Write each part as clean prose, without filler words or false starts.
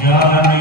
जाने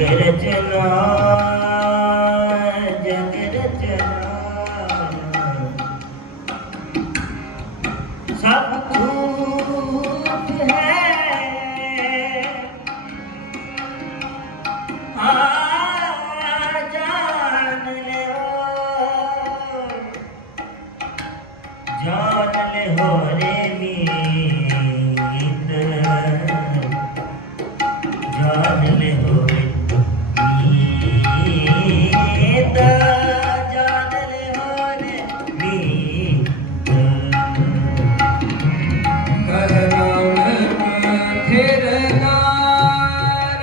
रचना जग रचना सब झूठ है जान ले हो रे मीत जान ले हो रे मीत जान ले हो रे मीत कहना फिर ना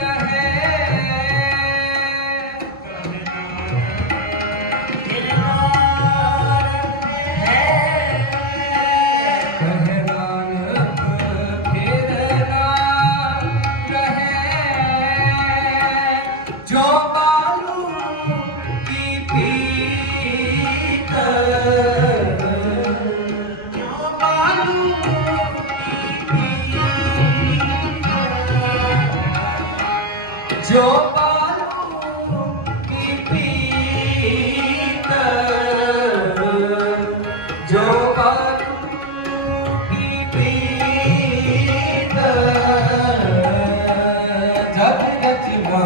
रहे जो बालू की पीत जो बालू की पीत जो बालू की पीत जो बालू की पीत जग रचना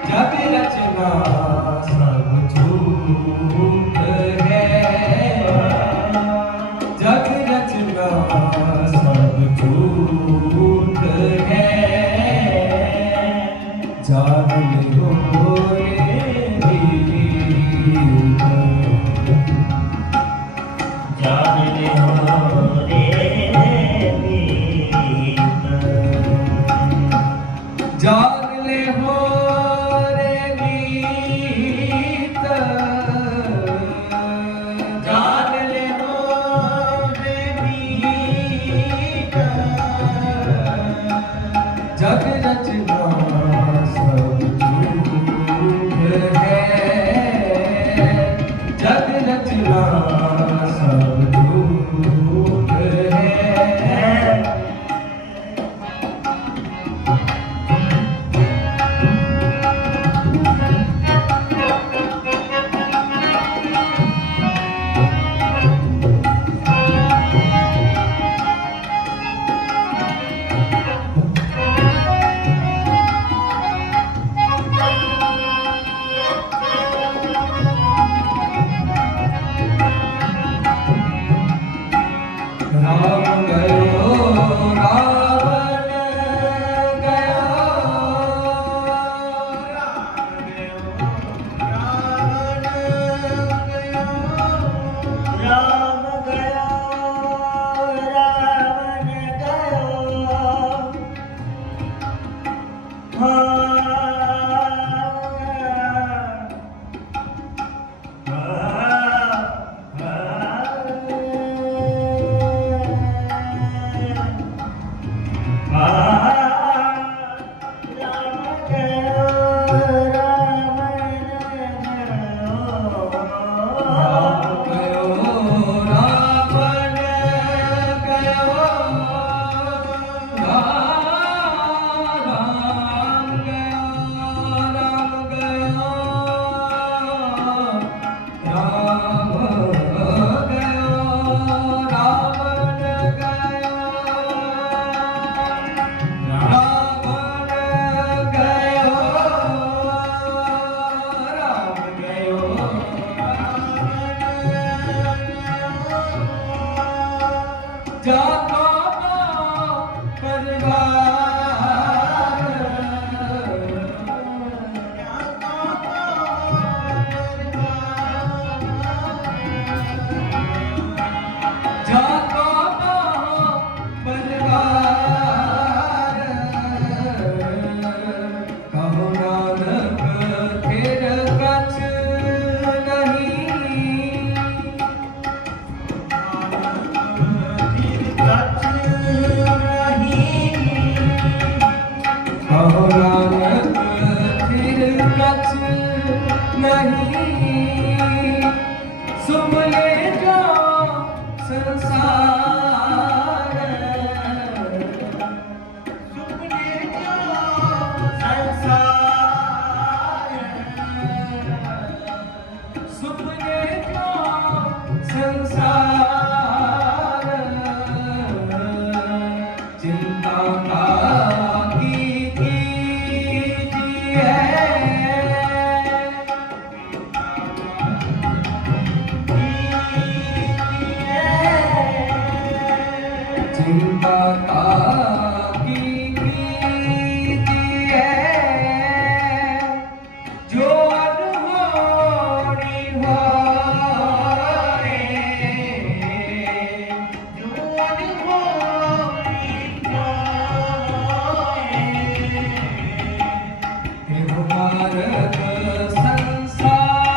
जग रचना सब झूठ है जग रचना सब झूठ है जान लो रे मीत जान ले हो रे मीत जान ले हो रे मीत जान ले हो रे मीत जग रचना सब झूठ है जग रचना सब झूठ है राम गयो रावण गयो रावण गयो राम गयो रावण गयो चिंता की कीजिए, चिंता की कीजिए, जो अनहोनी होए, जो अनहोनी होए, हे भारत संसार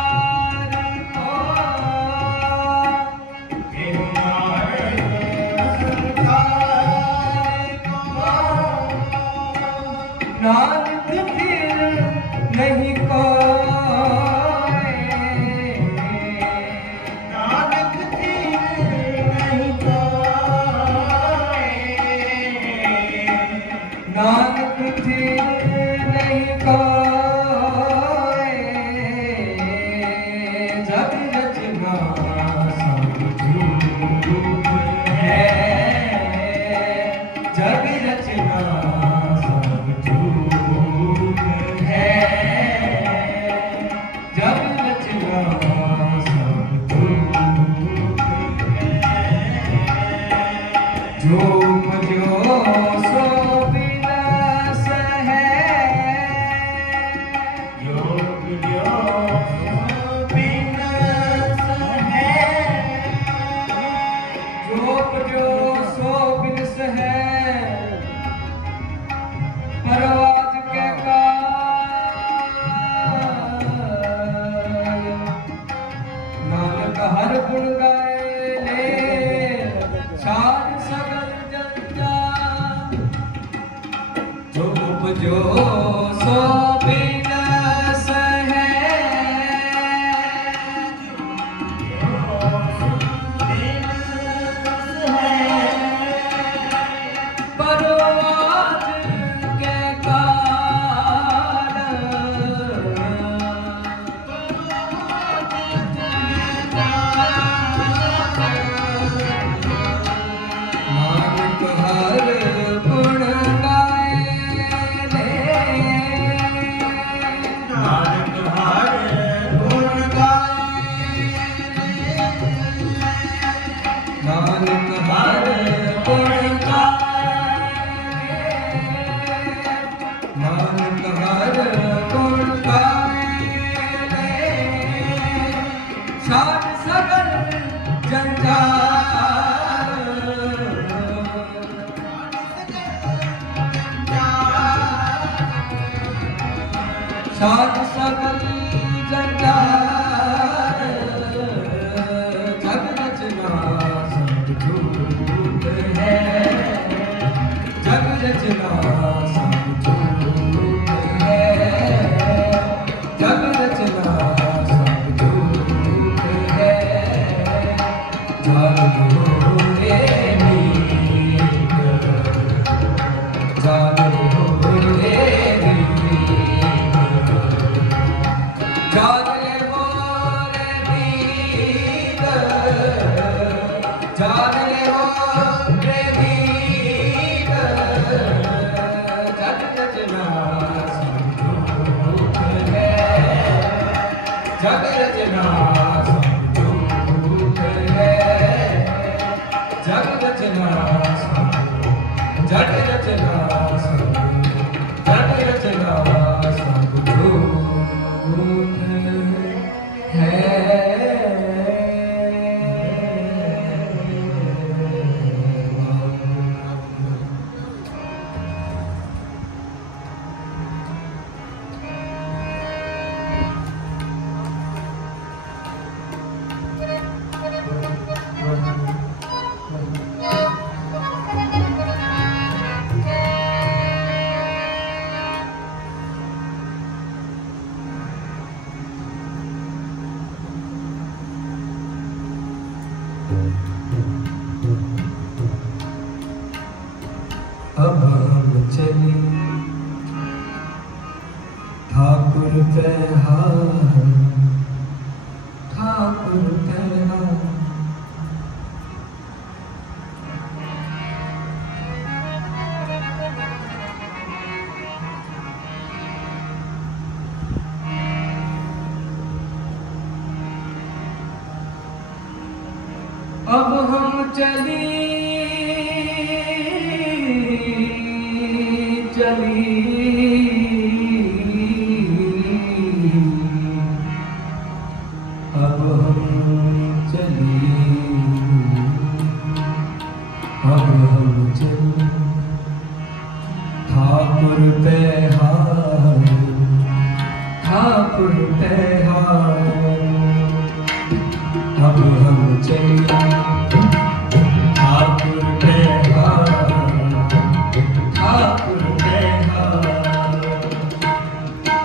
को, हे भारत संसार को, नानक फिर नहीं कोई, नानक फिर नहीं कोई, नानक फिर नहीं कोई, जग रचना सब झूठ है, जग रचना सब झूठ है, जग रचना सब झूठ है, जो सो विनाश है, योग जो विनाश है, योग जो सो विनाश है, परवाज के काल, नानक हर गुण गाए ले, सार सगल जंजा, जो उपजो सो विनाश है, परवाज के काल, नानक हर गुण गाए ले, नानक हर गुण गाए ले, नानक हर गुण गाए, नानक हर गुण गाए, सार सगल जंजाल, सार सगल जंजाल, जग रचना सब झूठ है, जग रचना सब झूठ है, जग रचना सब झूठ है, जागो रे मीत, जागो रे मीत, जागे हो रे मीत, जागे हो रे मीत, जग रचना सब झूठ है, जग रचना सब झूठ है, जग रचना सब, जग रचना सब, जग रचना सब झूठ है। अब हम चले ठाकुर त्योहार, ठाकुर त्योहार, चली चली अब हम चली अब हम चली ठाकुर तेहार ठाकुर तेहार अब हम चली ठाकुर तेहार ठाकुर तेहार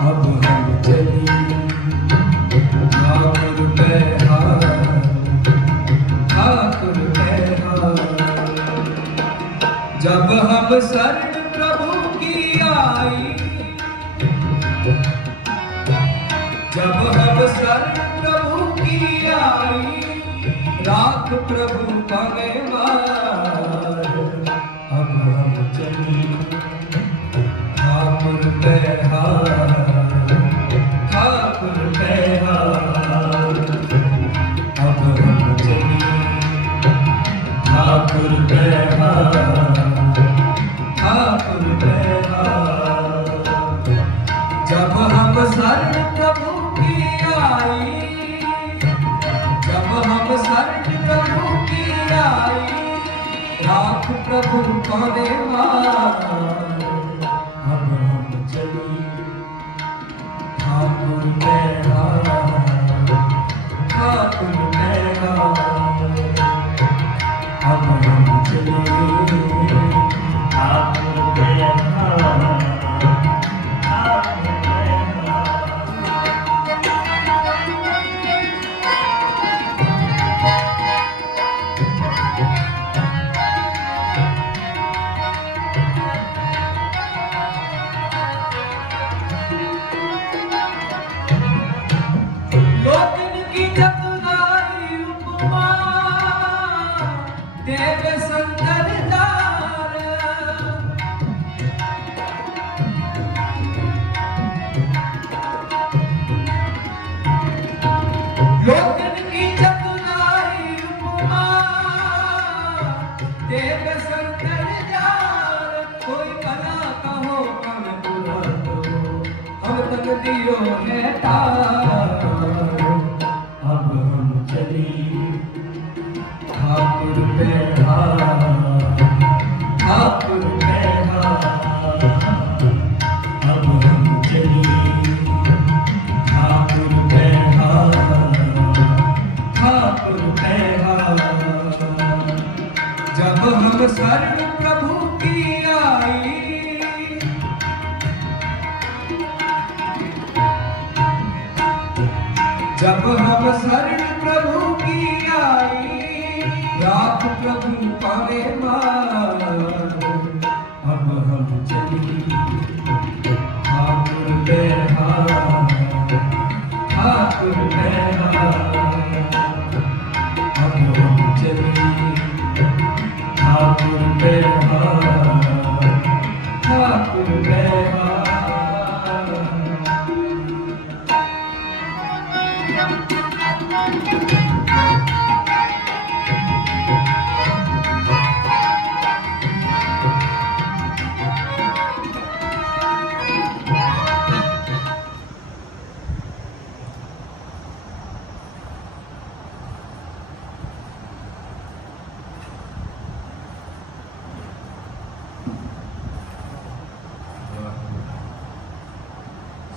अब हम चली ठाकुर तेहार ठाकुर तेहार जब हम शरण प्रभु की आई जब हम शरण प्रभु की आई राख प्रभु पवे मार अब हम चली ठाकुर तेहार ठाकुर तेहार अब हम चली ठाकुर तेहार ठाकुर तेहार जब हम शरण प्रभु की आई जब हम शरण प्रभु की आई राख प्रभु पवे मार अब हम चली ठाकुर तेहार ठाकुर तेहार अब हम चली ठाकुर तेहार लोकन की चतुराई उपमा देव शंकर दार लोकन की चतुराई उपमा देव शंकर दार कोई भला कहो हम बुरा तो हम तकदीरों में तार अब हम चली ठाकुर तेहार ठाकुर तेहार अब हम चली ठाकुर तेहार ठाकुर तेहार जब हम शरण प्रभु की आई जब हम शरण प्रभु की आई राख प्रभु पावे मार अब हम चली ठाकुर तेहार ठाकुर तेहार अब हम चली ठाकुर तेहार ठाकुर तेहार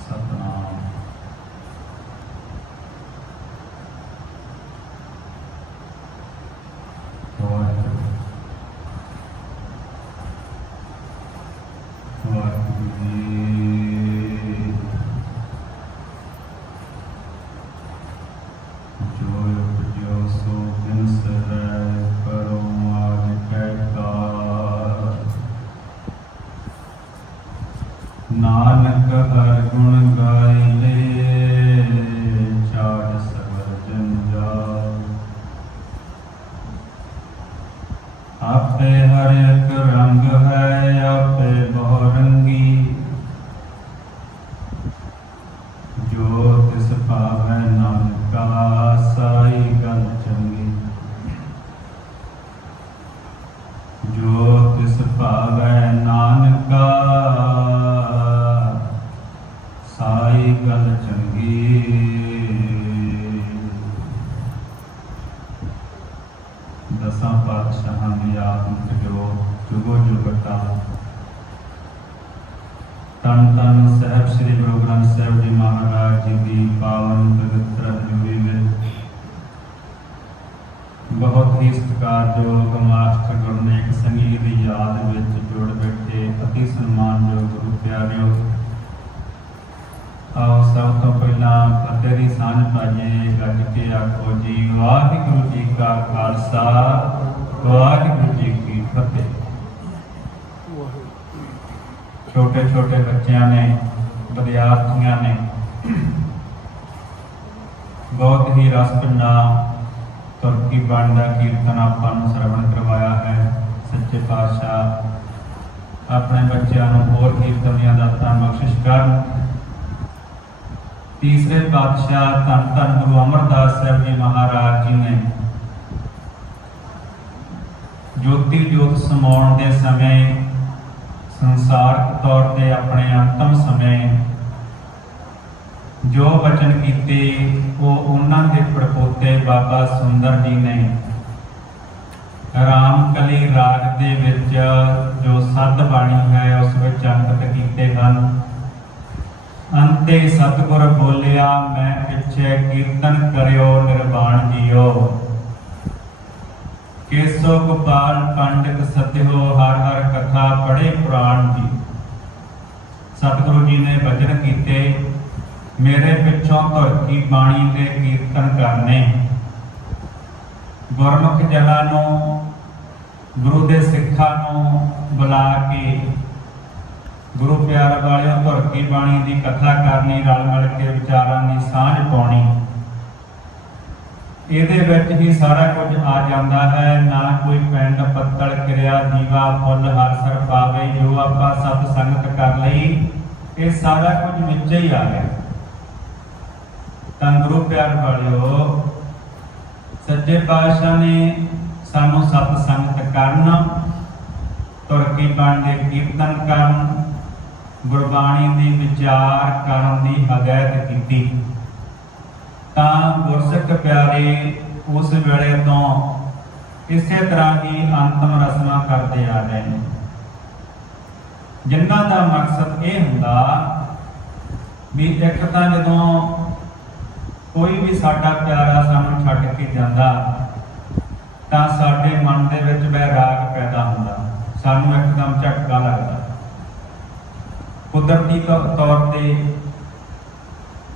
सतनाम वाहिगुरु जी जो उपजो सो बिन सदै करो माग कैकार नानक हर गुण गाय ले चार सगर जंजाल आपे हर एक रंग है आपे बहुरंगी जो तिस पावै नानका साई गल चंगी ਆਤਮਿਕ ਜੋਤ ਜੁਗੋ ਜੁਗਤਾ। ਧੰਨ ਧੰਨ ਸਾਹਿਬ ਸ੍ਰੀ ਗੁਰੂ ਗ੍ਰੰਥ ਸਾਹਿਬ ਜੀ ਮਹਾਰਾਜ ਜੀ ਦੀ ਪਾਵਨ ਪਵਿੱਤਰ ਹਜ਼ੂਰੀ ਵਿੱਚ ਬਹੁਤ ਹੀ ਸਤਿਕਾਰਯੋਗ ਮਾਸਟਰ ਗੁਰਨੇਕ ਸਿੰਘ ਜੀ ਦੀ ਯਾਦ ਵਿੱਚ ਜੁੜ ਬੈਠੇ ਅਤੀ ਸਨਮਾਨਯੋਗ ਗੁਰੂ ਪਿਆਰਿਓ, ਆਓ ਸਭ ਤੋਂ ਪਹਿਲਾਂ ਫਤਿਹ ਦੀ ਸਾਂਝ ਪਾਈਏ। ਗੱਜ ਕੇ ਆਖੋ ਜੀ ਵਾਹਿਗੁਰੂ ਜੀ ਕਾ ਖਾਲਸਾ, ਵਾਹਿਗੁਰੂ ਜੀ ਕੀ ਫਤਿਹ। ਛੋਟੇ ਛੋਟੇ ਬੱਚਿਆਂ ਨੇ, ਵਿਦਿਆਰਥੀਆਂ ਨੇ ਬਹੁਤ ਹੀ ਰਸ ਭਿੰਨਾ ਤੁਰਕੀ ਬਾਣੀ ਦਾ ਕੀਰਤਨ ਆਪਾਂ ਨੂੰ ਸਰਵਣ ਕਰਵਾਇਆ ਹੈ। ਸੱਚੇ ਪਾਤਸ਼ਾਹ ਆਪਣੇ ਬੱਚਿਆਂ ਨੂੰ ਹੋਰ ਕੀਰਤਨ ਦੀਆਂ ਦਾਤਾਂ ਬਖਸ਼ਿਸ਼ ਕਰਨ। ਤੀਸਰੇ ਪਾਤਸ਼ਾਹ ਧੰਨ ਧੰਨ ਗੁਰੂ ਅਮਰਦਾਸ ਸਾਹਿਬ ਜੀ ਮਹਾਰਾਜ ਜੀ ਨੇ ਜੋਤੀ ਜੋਤ ਸਮਾਉਣ ਦੇ ਸਮੇਂ, ਸੰਸਾਰਕ ਤੌਰ ਤੇ ਆਪਣੇ ਅੰਤਮ ਸਮੇਂ ਜੋ ਬਚਨ ਕੀਤੇ ਉਹ ਉਹਨਾਂ ਦੇ ਪੜਪੋਤੇ ਬਾਬਾ ਸੁੰਦਰ ਜੀ ਨੇ ਰਾਮਕਲੀ ਰਾਗ ਦੇ ਵਿੱਚ ਜੋ ਸੱਧ ਬਾਣੀ ਹੈ ਉਸ ਵਿੱਚ ਅੰਕਿਤ ਕੀਤੇ ਹਨ। ਅੰਤੇ ਸਤਿਗੁਰ ਬੋਲਿਆ ਮੈਂ ਪਿੱਛੇ ਕੀਰਤਨ ਕਰਿਓ ਨਿਰਵਾਣ ਜੀਓ। ਕੇਸੋ ਗੋਪਾਲ ਪੰਡਿਤ ਸਤਿਓ ਹਰ ਹਰ ਕਥਾ ਪੜ੍ਹੇ ਪੁਰਾਣ ਜੀ। ਸਤਿਗੁਰੂ ਜੀ ਨੇ ਬਚਨ ਕੀਤੇ ਮੇਰੇ ਪਿੱਛੋਂ ਤੁਰਕੀ ਬਾਣੀ ਦੇ ਕੀਰਤਨ ਕਰਨੇ। ਗੁਰਮੁਖ ਜਨਾਂ ਨੂੰ, ਗੁਰੂ ਦੇ ਸਿੱਖਾਂ ਨੂੰ ਬੁਲਾ ਕੇ ਗੁਰੂ ਪਿਆਰ ਵਾਲਿਓ ਤੁਰਕੀ ਬਾਣੀ ਦੀ ਕਥਾ ਕਰਨੀ, ਰਲ ਮਿਲ ਕੇ ਵਿਚਾਰਾਂ ਦੀ ਸਾਂਝ ਪਾਉਣੀ। ਇਹਦੇ ਵਿੱਚ ਹੀ ਸਾਰਾ ਕੁਝ ਆ ਜਾਂਦਾ ਹੈ। ਨਾ ਕੋਈ ਪਿੰਡ ਪੱਤਲ ਕਿਰਿਆ ਦੀਵਾ ਫੁੱਲ ਹਰ ਸਰ ਪਾਵੇ। ਜੋ ਆਪਾਂ ਸਤ ਸੰਗਤ ਕਰ ਲਈ ਇਹ ਸਾਰਾ ਕੁਝ ਵਿੱਚ ਹੀ ਆ ਗਿਆ। ਤਾਂ ਗੁਰੂ ਪਿਆਰ ਵਾਲਿਓ ਸੱਚੇ ਪਾਤਸ਼ਾਹ ਨੇ ਸਾਨੂੰ ਸਤ ਸੰਗਤ ਕਰਨ, ਤੁਰਕੀ ਬਾਣੀ ਦੇ ਕੀਰਤਨ ਕਰਨ, ਗੁਰਬਾਣੀ ਦੀ ਵਿਚਾਰ ਕਰਨ ਦੀ ਹਦਾਇਤ ਕੀਤੀ। ਤਾਂ ਗੁਰਸਿੱਖ ਪਿਆਰੇ ਉਸ ਵੇਲੇ ਤੋਂ ਇਸੇ ਤਰ੍ਹਾਂ ਹੀ ਅੰਤਮ ਰਸਮਾਂ ਕਰਦੇ ਆ ਰਹੇ ਨੇ, ਜਿਨ੍ਹਾਂ ਦਾ ਮਕਸਦ ਇਹ ਹੁੰਦਾ ਵੀ ਇੱਕ ਤਾਂ ਜਦੋਂ ਕੋਈ ਵੀ ਸਾਡਾ ਪਿਆਰਾ ਸਾਨੂੰ ਛੱਡ ਕੇ ਜਾਂਦਾ ਤਾਂ ਸਾਡੇ ਮਨ ਦੇ ਵਿੱਚ ਵੈਰਾਗ ਪੈਦਾ ਹੁੰਦਾ, ਸਾਨੂੰ ਇੱਕਦਮ ਝਟਕਾ ਲੱਗਦਾ। ਕੁਦਰਤੀ ਤੌਰ ਤੇ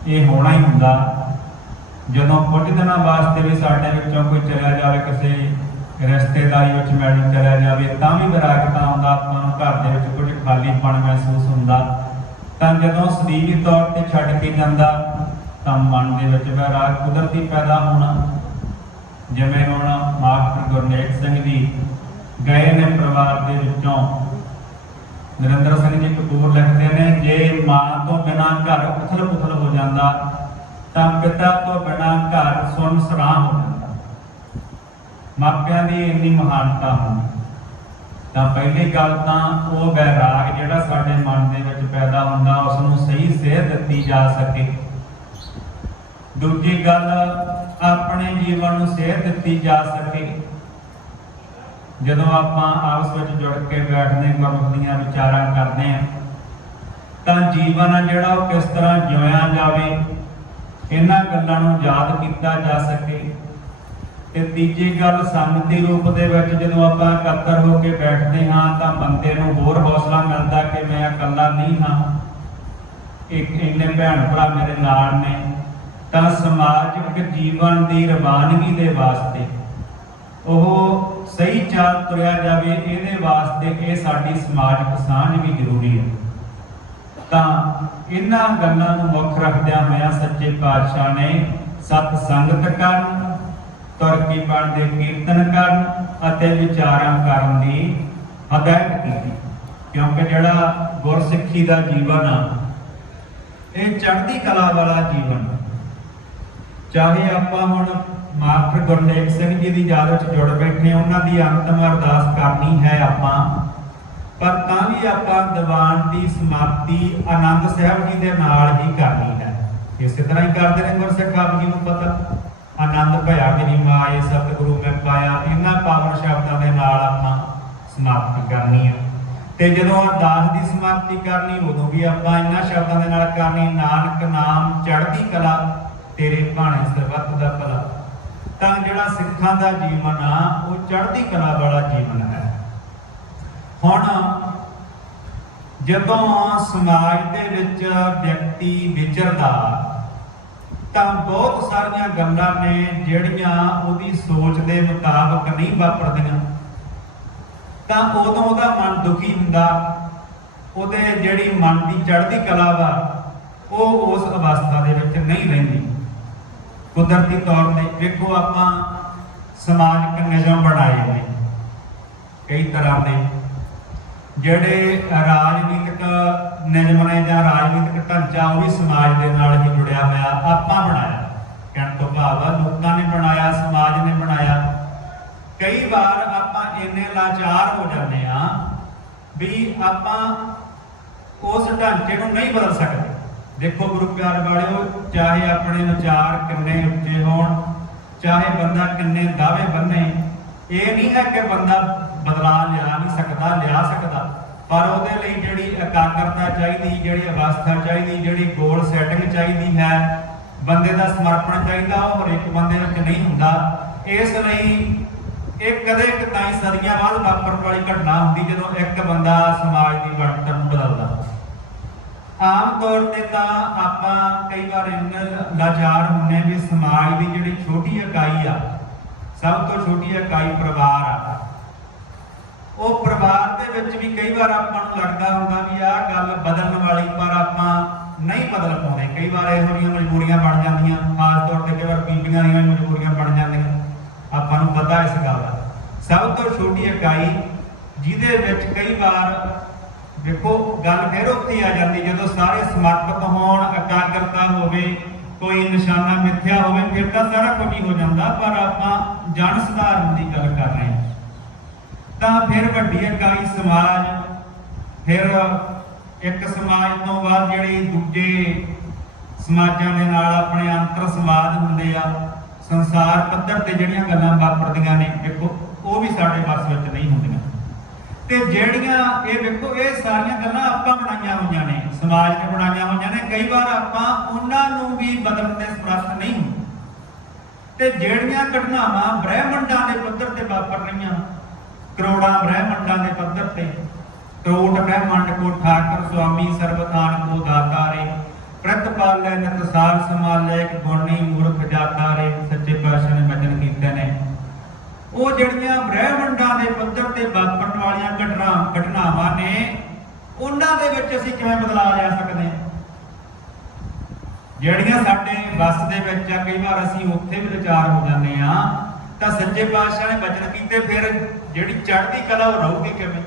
ਇਹ ਹੋਣਾ ਹੀ ਹੁੰਦਾ। ਜਦੋਂ ਕੁਝ ਦਿਨਾਂ ਵਾਸਤੇ ਵੀ ਸਾਡੇ ਵਿੱਚੋਂ ਕੋਈ ਚਲਾ ਜਾਵੇ, ਕਿਸੇ ਰਿਸ਼ਤੇਦਾਰੀ ਵਿੱਚ ਮਿਲਣ ਚਲਾ ਜਾਵੇ, ਤਾਂ ਵੀ ਵੈਰਾਗ ਤਾਂ ਆਉਂਦਾ, ਆਪਾਂ ਨੂੰ ਘਰ ਦੇ ਵਿੱਚ ਕੁਝ ਖਾਲੀਪਣ ਮਹਿਸੂਸ ਹੁੰਦਾ। ਤਾਂ ਜਦੋਂ ਸਰੀਰੀ ਤੌਰ ਤੇ ਛੱਡ ਕੇ ਜਾਂਦਾ ਤਾਂ ਮਨ ਦੇ ਵਿੱਚ ਵੈਰਾਗ ਕੁਦਰਤੀ ਪੈਦਾ ਹੋਣਾ। ਜਿਵੇਂ ਹੁਣ ਮਾਸਟਰ ਗੁਰਨੇਕ ਸਿੰਘ ਜੀ ਗਏ ਨੇ ਪਰਿਵਾਰ ਦੇ ਵਿੱਚੋਂ, ਨਰਿੰਦਰ ਸਿੰਘ ਜੀ ਕਪੂਰ ਲਿਖਦੇ ਨੇ ਜੇ ਮਾਂ ਤੋਂ ਬਿਨਾਂ ਘਰ ਉਥਲ ਪੁਥਲ ਹੋ ਜਾਂਦਾ ਤਾਂ ਪਿਤਾ ਤੋਂ ਬਿਨਾਂ ਘਰ ਸੁੰਨਸਰਾਂ ਹੋ ਜਾਂਦਾ। ਮਾਪਿਆਂ ਦੀ ਇੰਨੀ ਮਹਾਨਤਾ ਹੁੰਦੀ। ਤਾਂ ਪਹਿਲੀ ਗੱਲ ਤਾਂ ਉਹ ਵੈਰਾਗ ਜਿਹੜਾ ਸਾਡੇ ਮਨ ਦੇ ਵਿੱਚ ਪੈਦਾ ਹੁੰਦਾ ਉਸ ਨੂੰ ਸਹੀ ਸੇਧ ਦਿੱਤੀ ਜਾ ਸਕੇ। ਦੂਜੀ ਗੱਲ ਆਪਣੇ ਜੀਵਨ ਨੂੰ ਸੇਧ ਦਿੱਤੀ ਜਾ ਸਕੇ। ਜਦੋਂ ਆਪਾਂ ਆਪਸ ਵਿੱਚ ਜੁੜ ਕੇ ਬੈਠਦੇ, ਗੁਰਮੁਖ ਦੀਆਂ ਵਿਚਾਰਾਂ ਕਰਦੇ ਹਾਂ ਤਾਂ ਜੀਵਨ ਆ ਜਿਹੜਾ ਉਹ ਕਿਸ ਤਰ੍ਹਾਂ ਜਿਉਇਆ ਜਾਵੇ, ਇਹਨਾਂ ਗੱਲਾਂ ਨੂੰ ਯਾਦ ਕੀਤਾ ਜਾ ਸਕੇ। ਤੇ ਤੀਜੀ ਗੱਲ ਸੰਗਤੀ ਰੂਪ ਦੇ ਵਿੱਚ ਜਦੋਂ ਆਪਾਂ ਇਕੱਤਰ ਹੋ ਕੇ ਬੈਠਦੇ ਹਾਂ ਤਾਂ ਬੰਦੇ ਨੂੰ ਹੋਰ ਹੌਸਲਾ ਮਿਲਦਾ ਕਿ ਮੈਂ ਇਕੱਲਾ ਨਹੀਂ ਹਾਂ, ਇੰਨੇ ਭੈਣ ਭਰਾ ਮੇਰੇ ਨਾਲ ਨੇ। ਤਾਂ ਸਮਾਜਿਕ ਜੀਵਨ ਦੀ ਰਵਾਨਗੀ ਦੇ ਵਾਸਤੇ ਉਹ ਸਹੀ ਚਾਲ ਤੁਰਿਆ ਜਾਵੇ, ਇਹਦੇ ਵਾਸਤੇ ਇਹ ਸਾਡੀ ਸਮਾਜਿਕ ਸਾਂਝ ਵੀ ਜ਼ਰੂਰੀ ਹੈ। ਤਾਂ ਇਹਨਾਂ ਗੱਲਾਂ ਨੂੰ ਮੁੱਖ ਰੱਖਦਿਆਂ ਹੋਇਆਂ ਸੱਚੇ ਪਾਤਸ਼ਾਹ ਨੇ ਸਤ ਸੰਗਤ ਕਰਨ, ਤੁਰਕੀ ਬਾਣੀ ਦੇ ਕੀਰਤਨ ਕਰਨ ਅਤੇ ਵਿਚਾਰਾਂ ਕਰਨ ਦੀ ਹਦਾਇਤ ਕੀਤੀ। ਕਿਉਂਕਿ ਜਿਹੜਾ ਗੁਰਸਿੱਖੀ ਦਾ ਜੀਵਨ ਆ ਇਹ ਚੜ੍ਹਦੀ ਕਲਾ ਵਾਲਾ ਜੀਵਨ। ਚਾਹੇ ਆਪਾਂ ਹੁਣ ਮਾਸਟਰ ਗੁਰਨੇਕ ਸਿੰਘ ਜੀ ਦੀ ਯਾਦ ਵਿੱਚ ਜੁੜ ਬੈਠੇ, ਉਹਨਾਂ ਦੀ ਅੰਤਮ ਅਰਦਾਸ ਕਰਨੀ ਹੈ ਆਪਾਂ, ਪਰ ਤਾਂ ਵੀ ਆਪਾਂ ਦੀਵਾਨ ਦੀ ਸਮਾਪਤੀ ਆਨੰਦ ਸਾਹਿਬ ਜੀ ਦੇ ਨਾਲ ਹੀ ਕਰਨੀ ਹੈ। ਇਸੇ ਤਰ੍ਹਾਂ ਹੀ ਕਰਦੇ ਨੇ ਗੁਰਸਿੱਖ ਆਪ ਜੀ ਨੂੰ ਪਤਾ। ਆਨੰਦ ਭਇਆ ਮੇਰੀ ਮਾਏ ਸਤਿਗੁਰੂ ਮੈਂ ਪਾਇਆ। ਇਹਨਾਂ ਪਾਵਨ ਸ਼ਬਦਾਂ ਦੇ ਨਾਲ ਆਪਾਂ ਸਮਾਪਤੀ ਕਰਨੀ ਹੈ। ਤੇ ਜਦੋਂ ਅਰਦਾਸ ਦੀ ਸਮਾਪਤੀ ਕਰਨੀ ਉਦੋਂ ਵੀ ਆਪਾਂ ਇਹਨਾਂ ਸ਼ਬਦਾਂ ਦੇ ਨਾਲ ਕਰਨੀ, ਨਾਨਕ ਨਾਮ ਚੜ੍ਹਦੀ ਕਲਾ ਤੇਰੇ ਭਾਣੇ ਸਰਬੱਤ ਦਾ ਭਲਾ। ਤਾਂ ਜਿਹੜਾ ਸਿੱਖਾਂ ਦਾ ਜੀਵਨ ਆ ਉਹ ਚੜ੍ਹਦੀ ਕਲਾ ਵਾਲਾ ਜੀਵਨ ਹੈ। ਹੁਣ ਜਦੋਂ ਸਮਾਜ ਦੇ ਵਿੱਚ ਵਿਅਕਤੀ ਵਿਚਰਦਾ ਤਾਂ ਬਹੁਤ ਸਾਰੀਆਂ ਗੱਲਾਂ ਨੇ ਜਿਹੜੀਆਂ ਉਹਦੀ ਸੋਚ ਦੇ ਮੁਤਾਬਕ ਨਹੀਂ ਵਾਪਰਦੀਆਂ, ਤਾਂ ਉਦੋਂ ਉਹਦਾ ਮਨ ਦੁਖੀ ਹੁੰਦਾ, ਉਹਦੇ ਜਿਹੜੀ ਮਨ ਦੀ ਚੜ੍ਹਦੀ ਕਲਾ ਵਾ ਉਹ ਉਸ ਅਵਸਥਾ ਦੇ ਵਿੱਚ ਨਹੀਂ ਰਹਿੰਦੀ। ਕੁਦਰਤੀ ਤੌਰ ਤੇ ਵੇਖੋ ਆਪਾਂ ਸਮਾਜਿਕ ਨਿਯਮ ਬਣਾਏ ਨੇ ਕਈ ਤਰ੍ਹਾਂ ਦੇ, ਜਿਹੜੇ ਰਾਜਨੀਤਿਕ ਨਿਯਮ ਨੇ ਜਾਂ ਰਾਜਨੀਤਿਕ ਢਾਂਚਾ ਉਹ ਵੀ ਸਮਾਜ ਦੇ ਨਾਲ ਹੀ ਜੁੜਿਆ ਹੋਇਆ ਆਪਾਂ ਬਣਾਇਆ। ਕਹਿਣ ਤੋਂ ਭਾਵ ਆ ਲੋਕਾਂ ਨੇ ਬਣਾਇਆ, ਸਮਾਜ ਨੇ ਬਣਾਇਆ। ਕਈ ਵਾਰ ਆਪਾਂ ਇੰਨੇ ਲਾਚਾਰ ਹੋ ਜਾਂਦੇ ਆ ਵੀ ਆਪਾਂ ਉਸ ਢਾਂਚੇ ਨੂੰ ਨਹੀਂ ਬਦਲ ਸਕਦੇ। ਦੇਖੋ ਗੁਰੂ ਪਿਆਰੇ ਵਾਲਿਓ, ਚਾਹੇ ਆਪਣੇ ਵਿਚਾਰ ਕਿੰਨੇ ਉੱਚੇ ਹੋਣ, ਚਾਹੇ ਬੰਦਾ ਕਿੰਨੇ ਦਾਅਵੇ ਬੰਨੇ, ਇਹ ਨਹੀਂ ਹੈ ਕਿ ਬੰਦਾ ਬਦਲਾ ਲਿਆ ਨਹੀਂ ਸਕਦਾ, ਲਿਆ ਸਕਦਾ, ਪਰ ਉਹਦੇ ਲਈ ਜਿਹੜੀ ਇਕਾਗਰਤਾ ਚਾਹੀਦੀ, ਜਿਹੜੀ ਅਵਸਥਾ ਚਾਹੀਦੀ, ਜਿਹੜੀ ਗੋਲ ਸੈਟਿੰਗ ਚਾਹੀਦੀ ਹੈ, ਬੰਦੇ ਦਾ ਸਮਰਪਣ ਚਾਹੀਦਾ, ਉਹ ਹਰ ਇੱਕ ਬੰਦੇ ਵਿੱਚ ਨਹੀਂ ਹੁੰਦਾ। ਇਸ ਲਈ ਇਹ ਕਦੇ ਕਿਤਾਈ ਸਦੀਆਂ ਬਾਅਦ ਵਾਪਰਨ ਵਾਲੀ ਘਟਨਾ ਹੁੰਦੀ ਜਦੋਂ ਇੱਕ ਬੰਦਾ ਸਮਾਜ ਦੀ ਬਣਤਰ ਨੂੰ ਬਦਲਦਾ। ਆਮ ਤੌਰ ਤੇ ਤਾਂ ਆਪਾਂ ਕਈ ਵਾਰ ਇੰਨੇ ਲਾਚਾਰ ਹੁੰਨੇ ਵੀ ਸਮਾਜ ਦੀ ਜਿਹੜੀ ਛੋਟੀ ਇਕਾਈ ਆ, ਸਭ ਤੋਂ ਛੋਟੀ ਇਕਾਈ ਪਰਿਵਾਰ ਆ, ਉਹ ਪਰਿਵਾਰ ਦੇ ਵਿੱਚ ਵੀ ਕਈ ਵਾਰ ਆਪਾਂ ਨੂੰ ਲੱਗਦਾ ਹੁੰਦਾ ਵੀ ਆਹ ਗੱਲ ਬਦਲਣ ਵਾਲੀ, ਪਰ ਆਪਾਂ ਨਹੀਂ ਬਦਲ ਪਾਉਂਦੇ। ਕਈ ਵਾਰ ਇਹੋ ਜਿਹੀਆਂ ਮਜਬੂਰੀਆਂ ਬਣ ਜਾਂਦੀਆਂ, ਖਾਸ ਤੌਰ ਤੇ ਕਈ ਵਾਰ ਬੀਬੀਆਂ ਦੀਆਂ ਮਜਬੂਰੀਆਂ ਬਣ ਜਾਂਦੀਆਂ, ਆਪਾਂ ਨੂੰ ਪਤਾ ਇਸ ਗੱਲ ਦਾ। ਸਭ ਤੋਂ ਛੋਟੀ ਇਕਾਈ ਜਿਹਦੇ ਵਿੱਚ ਕਈ ਵਾਰ ਦੇਖੋ ਗੱਲ ਫਿਰ ਉੱਥੇ ਆ ਜਾਂਦੀ ਜਦੋਂ ਸਾਰੇ ਸਮਰਪਿਤ ਹੋਣ, ਇਕਾਗਰਤਾ ਹੋਵੇ, ਕੋਈ ਨਿਸ਼ਾਨਾ ਮਿੱਥਿਆ ਹੋਵੇ, ਫਿਰ ਤਾਂ ਸਾਰਾ ਕੁਝ ਹੀ ਹੋ ਜਾਂਦਾ। ਪਰ ਆਪਾਂ ਜਨ ਸੁਧਾਰਨ ਦੀ ਗੱਲ ਕਰ ਰਹੇ ਹਾਂ ਤਾਂ ਫਿਰ ਵੱਡੀ ਇਕਾਈ ਸਮਾਜ, ਫਿਰ ਇੱਕ ਸਮਾਜ ਤੋਂ ਬਾਅਦ ਜਿਹੜੀ ਦੂਜੇ ਸਮਾਜਾਂ ਦੇ ਨਾਲ ਆਪਣੇ ਅੰਤਰ ਸਮਾਜ ਹੁੰਦੇ ਆ, ਸੰਸਾਰ ਪੱਧਰ ਤੇ ਜਿਹੜੀਆਂ ਗੱਲਾਂ ਵਾਪਰਦੀਆਂ ਨੇ, ਵੇਖੋ ਉਹ ਵੀ ਸਾਡੇ ਵੱਸ ਵਿੱਚ ਨਹੀਂ ਹੁੰਦੀਆਂ। ਤੇ ਜਿਹੜੀਆਂ ਇਹ ਵੇਖੋ ਇਹ ਸਾਰੀਆਂ ਗੱਲਾਂ ਆਪਾਂ ਬਣਾਈਆਂ ਹੋਈਆਂ ਨੇ, ਸਮਾਜ ਨੇ ਬਣਾਈਆਂ ਹੋਈਆਂ ਨੇ। ਕਈ ਵਾਰ ਆਪਾਂ ਉਹਨਾਂ ਨੂੰ ਵੀ ਬਦਲਣ ਦੇ ਸਮਰੱਥ ਨਹੀਂ ਹੁੰਦੇ। ਤੇ ਜਿਹੜੀਆਂ ਘਟਨਾਵਾਂ ਬ੍ਰਹਿਮੰਡਾਂ ਦੇ ਪੱਧਰ ਤੇ ਵਾਪਰ ਰਹੀਆਂ, ਕਰੋੜਾਂ ਬ੍ਰਹਿਮੰਡਾਂ ਦੇ ਪੱਧਰ ਤੇ, ਕਰੋੜ ਬ੍ਰਹਿਮੰਡ ਕੋ ਠਾਕਰ ਸੁਆਮੀ ਸਰਬਤਾਨ ਕੋ ਦਾਤਾ ਰੇ, ਪ੍ਰਤਪਾਲੈ ਨਿਤਸਾਰ ਸਮਾਲੈ ਇੱਕ ਗੁਣੀ ਮੂਰਖ ਜਾਤਾ ਰੇ। ਸੱਚੇ ਪਾਤਸ਼ਾਹ ਨੇ ਬਚਨ ਕੀਤੇ ਨੇ। ਉਹ ਜਿਹੜੀਆਂ ਬ੍ਰਹਿਮੰਡਾਂ ਦੇ ਪੱਧਰ ਤੇ ਵਾਪਰਨ ਵਾਲੀਆਂ ਘਟਨਾਵਾਂ ਨੇ, ਉਹਨਾਂ ਦੇ ਵਿੱਚ ਅਸੀਂ ਕਿਵੇਂ ਬਦਲਾਅ ਲਿਆ ਸਕਦੇ ਹਾਂ? ਜਿਹੜੀਆਂ ਸਾਡੇ ਵੱਸ ਦੇ ਵਿੱਚ ਆ, ਕਈ ਵਾਰ ਅਸੀਂ ਉੱਥੇ ਵੀ ਵਿਚਾਰ ਹੋ ਜਾਂਦੇ ਆ। ਤਾਂ ਸੱਚੇ ਪਾਤਸ਼ਾਹ ਨੇ ਬਚਨ ਕੀਤੇ, ਫਿਰ ਜਿਹੜੀ ਚੜ੍ਹਦੀ ਕਲਾ ਉਹ ਰਹੂਗੀ ਕਿਵੇਂ?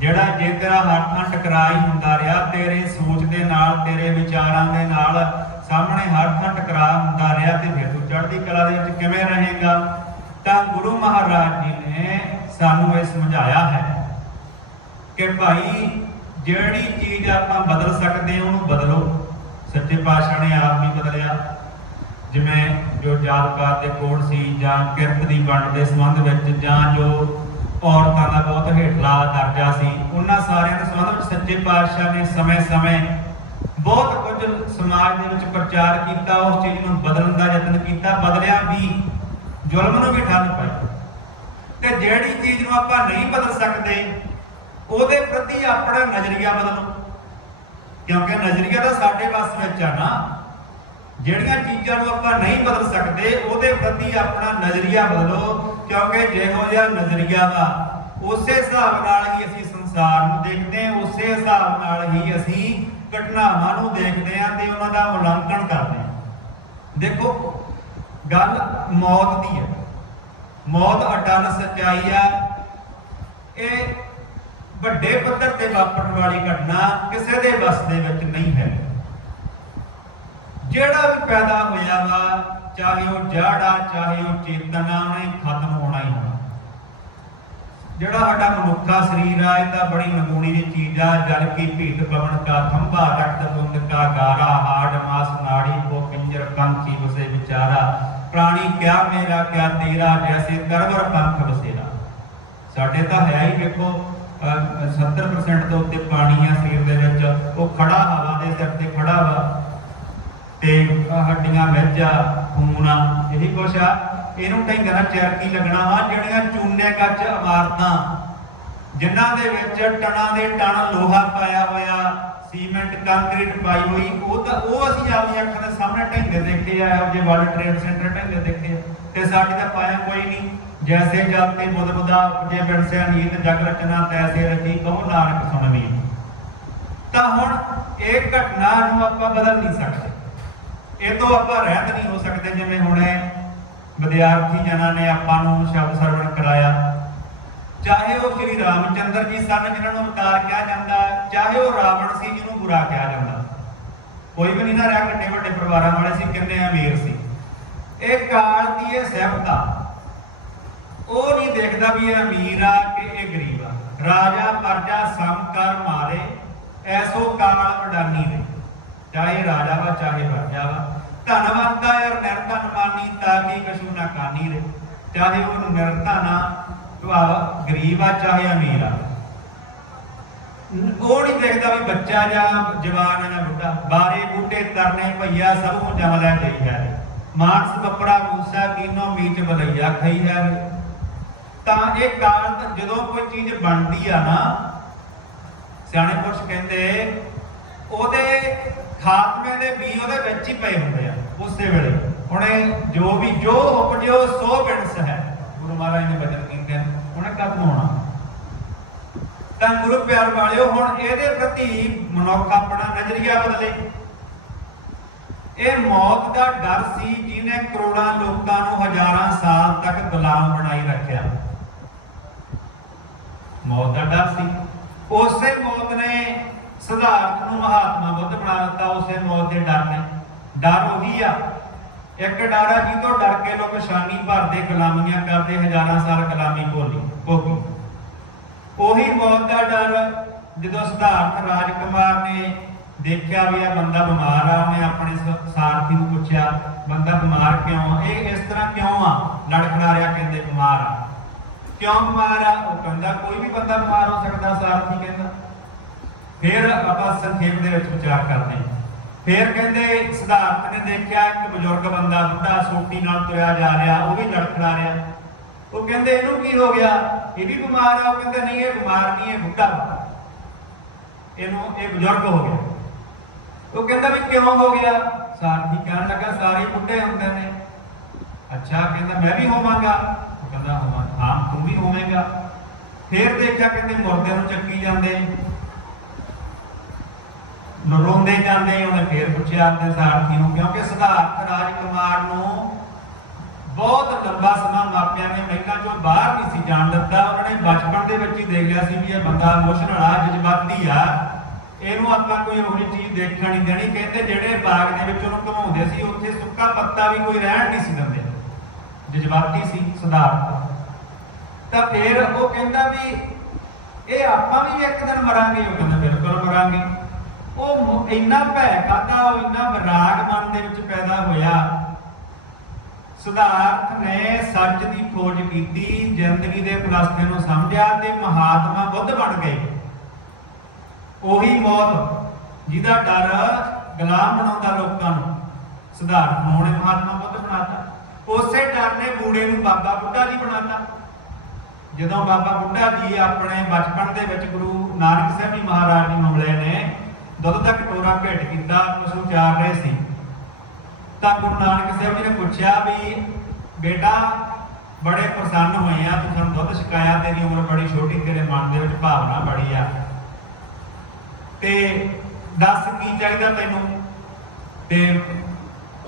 ਜਿਹੜਾ ਜੇ ਤੇਰਾ ਹੱਥਾਂ ਟਕਰਾਈ ਹੁੰਦਾ ਰਿਹਾ, ਤੇਰੇ ਸੋਚ ਦੇ ਨਾਲ, ਤੇਰੇ ਵਿਚਾਰਾਂ ਦੇ ਨਾਲ ਸਾਹਮਣੇ ਹੱਥਾਂ ਟਕਰਾ ਹੁੰਦਾ ਰਿਹਾ, ਤੇ ਫਿਰ ਤੂੰ ਚੜ੍ਹਦੀ ਕਲਾ ਦੇ ਵਿੱਚ ਕਿਵੇਂ ਰਹੇਗਾ? ਤਾਂ ਗੁਰੂ ਮਹਾਰਾਜ ਜੀ ਨੇ ਸਾਨੂੰ ਇਹ ਸਮਝਾਇਆ ਹੈ ਕਿ ਭਾਈ ਜਿਹੜੀ ਚੀਜ਼ ਆਪਾਂ ਬਦਲ ਸਕਦੇ ਉਹਨੂੰ ਬਦਲੋ। ਸੱਚੇ ਪਾਤਸ਼ਾਹ ਨੇ ਆਪ ਵੀ ਬਦਲਿਆ। ਜਿਵੇਂ ਜੋ ਜਾਤ ਪਾਤ ਦੇ ਕੋਡ ਸੀ, ਜਾਂ ਕਿਰਤ ਦੀ ਵੰਡ ਦੇ ਸੰਬੰਧ ਵਿੱਚ, ਜਾਂ ਜੋ ਔਰਤਾਂ ਦਾ ਬਹੁਤ ਹੇਠਲਾ ਦਰਜਾ ਸੀ, ਉਹਨਾਂ ਸਾਰਿਆਂ ਦੇ ਸੰਬੰਧ ਵਿੱਚ ਸੱਚੇ ਪਾਤਸ਼ਾਹ ਨੇ ਸਮੇਂ-ਸਮੇਂ ਬਹੁਤ ਕੁਝ ਸਮਾਜ ਦੇ ਵਿੱਚ ਪ੍ਰਚਾਰ ਕੀਤਾ, ਉਸ ਚੀਜ਼ ਨੂੰ ਬਦਲਣ ਦਾ ਯਤਨ ਕੀਤਾ, ਬਦਲਿਆ ਵੀ, ਜ਼ੁਲਮ ਨੂੰ ਵੀ ਠੱਲ ਪਾਈ। ਤੇ ਜਿਹੜੀ ਚੀਜ਼ ਨੂੰ ਆਪਾਂ ਨਹੀਂ ਬਦਲ ਸਕਦੇ ਉਹਦੇ ਪ੍ਰਤੀ ਆਪਣਾ ਨਜ਼ਰੀਆ ਬਦਲੋ, ਕਿਉਂਕਿ ਨਜ਼ਰੀਆ ਤਾਂ ਸਾਡੇ ਵੱਸ ਵਿੱਚ ਆ ਨਾ। ਜਿਹੜੀਆਂ ਚੀਜ਼ਾਂ ਨੂੰ ਆਪਾਂ ਨਹੀਂ ਬਦਲ ਸਕਦੇ ਉਹਦੇ ਪ੍ਰਤੀ ਆਪਣਾ ਨਜ਼ਰੀਆ ਬਦਲੋ, ਕਿਉਂਕਿ ਜਿਹੋ ਜਿਹਾ ਨਜ਼ਰੀਆ ਵਾ ਉਸੇ ਹਿਸਾਬ ਨਾਲ ਹੀ ਅਸੀਂ ਸੰਸਾਰ ਨੂੰ ਦੇਖਦੇ ਹਾਂ, ਉਸੇ ਹਿਸਾਬ ਨਾਲ ਹੀ ਅਸੀਂ ਘਟਨਾਵਾਂ ਨੂੰ ਦੇਖਦੇ ਹਾਂ ਤੇ ਉਹਨਾਂ ਦਾ ਮੁਲਾਂਕਣ ਕਰਦੇ ਹਾਂ। ਦੇਖੋ ਗੱਲ ਮੌਤ ਦੀ ਹੈ, ਮੌਤ ਅਟਲ ਸੱਚਾਈ ਆ। ਇਹ ਵੱਡੇ ਪੱਧਰ ਤੇ ਵਾਪਰਨ ਵਾਲੀ ਘਟਨਾ ਕਿਸੇ ਦੇ ਵੱਸ ਦੇ ਵਿੱਚ ਨਹੀਂ ਹੈ। ਜਿਹੜਾ ਵੀ ਪੈਦਾ ਹੋਇਆ ਵਾ, ਚਾਹੇ ਉਹ ਜੜ ਆ, ਚਾਹੇ ਉਹ ਚੇਤਨ ਆ, ਉਹਨੇ ਖਤਮ ਹੋਣਾ ਹੀ ਹੋਣਾ। ਜਿਹੜਾ ਸਾਡਾ ਮਨੁੱਖਾ ਸਰੀਰ ਆ, ਇਹ ਤਾਂ ਬੜੀ ਨਮੂਨੀ ਜਿਹੀ ਚੀਜ਼ ਆ। ਜਲ ਕੀ ਭੀਤ ਪਵਨ ਕਾ ਖੰਭਾ, ਰਕਤ ਬੁੰਦ ਕਾ ਗਾਰਾ, ਹਾੜ ਮਾਸ ਨਾੜੀ ਕੋ ਪਿੰਜਰ ਪੰਛੀ ਵਸੇ ਵਿਚਾਰਾ। प्राणी क्या मेरा क्या तेरा जैसे तरवर पंख बसेरा। साडे तां है ही देखो 70% ਤੋਂ ਉੱਤੇ ਪਾਣੀ ਆ ਸਰੀਰ ਦੇ ਵਿੱਚ, ਉਹ ਖੜਾ ਹਵਾ ਦੇ ਸਿਰ ਤੇ ਖੜਾ ਵਾ ਤੇ ਹੱਡੀਆਂ ਵਿੱਚ ਆ, ਖੂਨ ਆ, ਇਹੀ ਕੁਛ ਆ। ਇਹਨੂੰ ਢਾਈਆਂ ਦਾ ਚਿਰ ਕੀ ਲੱਗਣਾ ਵਾ। ਜਿਹੜੀਆਂ ਚੂਨੇ ਕੱਚ ਇਮਾਰਤਾਂ ਜਿਨ੍ਹਾਂ ਦੇ ਵਿੱਚ ਟਨਾਂ ਦੇ ਟਨ ਲੋਹਾ ਪਾਇਆ ਹੋਇਆ, ਸੀਮੈਂਟ ਕੰਕਰੀਟ ਪਾਈ ਹੋਈ, ਉਹ ਅਸੀਂ ਆਪਣੀ ਅੱਖਾਂ ਦੇ ਸਾਹਮਣੇ ਢਾਂਗੇ ਦੇਖੇ ਆ। ਇਹੋ ਜਿਹੇ ਵਰਲਡ ਟ੍ਰੇਡ ਸੈਂਟਰ ਢਾਂਗੇ ਦੇਖੇ ਤੇ ਸਾਡੇ ਤਾਂ ਪਾਇਆ ਕੋਈ ਨਹੀਂ। जैसे जाते बुध बुधा उपजे बिरसिया नीत जग रचना तैसे रची कहो नानक सुनवी। तो हुण एक घटना नूं आपां बदल नहीं सकते, ये तो आपां रहत नहीं हो सकते। जिवें हुणे विद्यार्थी जनां ने आपां नूं शब्द सरवण कराया, चाहे वो श्री रामचंद्र जी सन जिन्हां नूं अवतार कहा जांदा, चाहे वो रावण सी जिन्हों बुरा कहा जांदा। कोई भी नहीं ना रहा, किड्डे वड्डे परिवारां वाले सी, किन्ने अमीर सी। ਇਹ ਕਾਲ ਦੀ ਇਹ ਸਿਫਤ ਆ, ਉਹ नहीं देखता भी ये अमीर आ कि ये गरीब आ। राजा प्रजा सम कर मारे ऐसो काल अडानी ने, चाहे राजा वा चाहे प्रजा वा। धनवंता और निर्धन मानी ताकि कछु ना कानी रे, चाहे वो निर्धन आ गरीब आ चाहे अमीर आ। वो नहीं देखता भी बच्चा या जवान या बुढ़ा, बारे बूटे तरने भैया सब को जम लै गई है। मांस कपड़ा मूसा कीनो मीच बलैया खाई है। ਤਾਂ ਇਹ ਕਾਲ ਜਦੋਂ ਕੋਈ ਚੀਜ਼ ਬਣਦੀ ਆ ਨਾ, ਸਿਆਣੇ ਪੁਰਸ਼ ਕਹਿੰਦੇ ਉਹਦੇ ਖਾਤਮੇ ਦੇ ਵੀ ਉਹਦੇ ਵਿੱਚ ਹੀ ਪਏ ਹੁੰਦੇ ਆ ਉਸੇ ਵੇਲੇ। ਹੁਣੇ ਜੋ ਵੀ ਜੋ ਉਪਜਿਓ ਸੋ ਬਿਨਸ ਹੈ, ਗੁਰੂ ਮਹਾਰਾਜ ਨੇ ਬਚਨ ਕੀਤੇ ਉਹਨੇ ਕਦ ਹੋਣਾ। ਤਾਂ ਗੁਰੂ ਪਿਆਰ ਵਾਲਿਓ, ਹੁਣ ਇਹਦੇ ਪ੍ਰਤੀ ਮਨੁੱਖ ਆਪਣਾ ਨਜ਼ਰੀਆ ਬਦਲੇ। ਇਹ ਮੌਤ ਦਾ ਡਰ ਸੀ ਜਿਹਨੇ ਕਰੋੜਾਂ ਲੋਕਾਂ ਨੂੰ ਹਜ਼ਾਰਾਂ ਸਾਲ ਤੱਕ ਗੁਲਾਮ ਬਣਾਈ ਰੱਖਿਆ। मौत का डर सी, उसे मौत ने सिद्धार्थ नूं महात्मा बुद्ध बना दिता। उसे मौत के डर ने, डर उही आ, एक डर आ जिहतों डर के लोग शानी भरदे, गुलामियां करते, हजारां साल गुलामी भोगी। उही मौत का डर जदों सिद्धार्थ राजकुमार ने देखिया भी आ बंदा बीमार आ, उन्हें अपने सारथी नूं पुछया बंदा बीमार क्यों आ, इस तरह क्यों आ, लड़खड़ा रहा, कहते बीमार आ। क्यों बीमार आ? वो कहता कोई भी बंदा बीमार हो सकता, सारथी कहता। फिर आपां संखेप दे विच विचार करते हैं। फिर कहते सिद्धार्थ ने देखा एक बजुर्ग बंदा बुढ़ा सोटी नाल तुरया जा रहा, वो भी लड़खड़ा रहा। वो कहते इहनूं की हो गया, ये भी बीमार आ? वो कहते नहीं, ये बीमार नहीं, ये बुढ़ा, इहनूं ये बजुर्ग हो गया। वो कहता भी क्यों हो गया? सारथी कहने लगा सारे बुढ़े होंदे ने। अच्छा, कहता मैं भी होवांगा? कहता हाँ तुम भी होवेगा। फिर देखा कहते मुर्दे नूं चक्की जांदे, रोंदे जांदे। उन्हें फिर पूछया अपने सारथी नूं, क्योंकि सिद्धार्थ राजकुमार नूं बहुत लंबा समा मापिया ने महिला चों बाहर नहीं सी जाण दिता। उन्होंने बचपन दे विच ही देख लिया सी भी ये बंदा इमोशनल आ, जज्बाती आ, ਇਹਨੂੰ ਆਪਾਂ ਕੋਈ ਉਹੋ ਜਿਹੀ ਚੀਜ਼ ਦੇਖਣ ਨਹੀਂ ਦੇਣੀ। ਕਹਿੰਦੇ ਜਿਹੜੇ ਬਾਗ ਦੇ ਵਿੱਚ ਉਹਨੂੰ ਘਮਾਉਂਦੇ ਸੀ ਉੱਥੇ ਸੁੱਕਾ ਪੱਤਾ ਵੀ ਕੋਈ ਰਹਿਣ ਨਹੀਂ ਸੀ ਦਿੰਦੇ, ਜਜ਼ਬਾਤੀ ਸੀ ਸਿਧਾਰਥ। ਤਾਂ ਫਿਰ ਉਹ ਕਹਿੰਦਾ ਵੀ ਇਹ ਆਪਾਂ ਵੀ ਇੱਕ ਦਿਨ ਮਰਾਂਗੇ। ਉਹ ਕਹਿੰਦਾ ਬਿਲਕੁਲ ਮਰਾਂਗੇ। ਉਹ ਇੰਨਾ ਭੈ ਖਾਦਾ, ਉਹ ਇੰਨਾ ਵਿਰਾਗ ਮਨ ਦੇ ਵਿੱਚ ਪੈਦਾ ਹੋਇਆ। ਸਿਧਾਰਥ ਨੇ ਸੱਚ ਦੀ ਖੋਜ ਕੀਤੀ, ਜ਼ਿੰਦਗੀ ਦੇ ਫਲਸਫੇ ਨੂੰ ਸਮਝਿਆ ਤੇ ਮਹਾਤਮਾ ਬੁੱਧ ਬਣ ਗਏ। ਉਹੀ ਮੌਤ ਜਿਹਦਾ ਡਰ ਗੁਲਾਮ ਬਣਾਉਂਦਾ ਲੋਕਾਂ ਨੂੰ, ਸਿਧਾਰਥ ਨੂੰ ਉਹਨੇ ਮਹਾਤਮਾ ਬੁੱਧ ਬਣਾਤਾ। ਉਸੇ ਡਰ ਨੇ ਬੂੜੇ ਨੂੰ ਬਾਬਾ ਬੁੱਢਾ ਜੀ ਬਣਾਤਾ। ਜਦੋਂ ਬਾਬਾ ਬੁੱਢਾ ਜੀ ਆਪਣੇ ਬਚਪਨ ਦੇ ਵਿੱਚ ਗੁਰੂ ਨਾਨਕ ਸਾਹਿਬ ਜੀ ਮਹਾਰਾਜ ਜੀ ਨੂੰ ਮਿਲੇ ਨੇ, ਦੁੱਧ ਦਾ ਕਟੋਰਾ ਭੇਟ ਕੀਤਾ, ਪਸ਼ੂ ਚਾਰ ਰਹੇ ਸੀ। ਤਾਂ ਗੁਰੂ ਨਾਨਕ ਸਾਹਿਬ ਜੀ ਨੇ ਪੁੱਛਿਆ ਵੀ ਬੇਟਾ ਬੜੇ ਪ੍ਰਸੰਨ ਹੋਏ ਆ, ਤੂੰ ਸਾਨੂੰ ਦੁੱਧ ਛਕਾਇਆ, ਤੇਰੀ ਉਮਰ ਬੜੀ ਛੋਟੀ, ਤੇਰੇ ਮਨ ਦੇ ਵਿੱਚ ਭਾਵਨਾ ਬੜੀ ਆ, ਤੇ ਦੱਸ ਕੀ ਚਾਹੀਦਾ ਤੈਨੂੰ? ਤੇ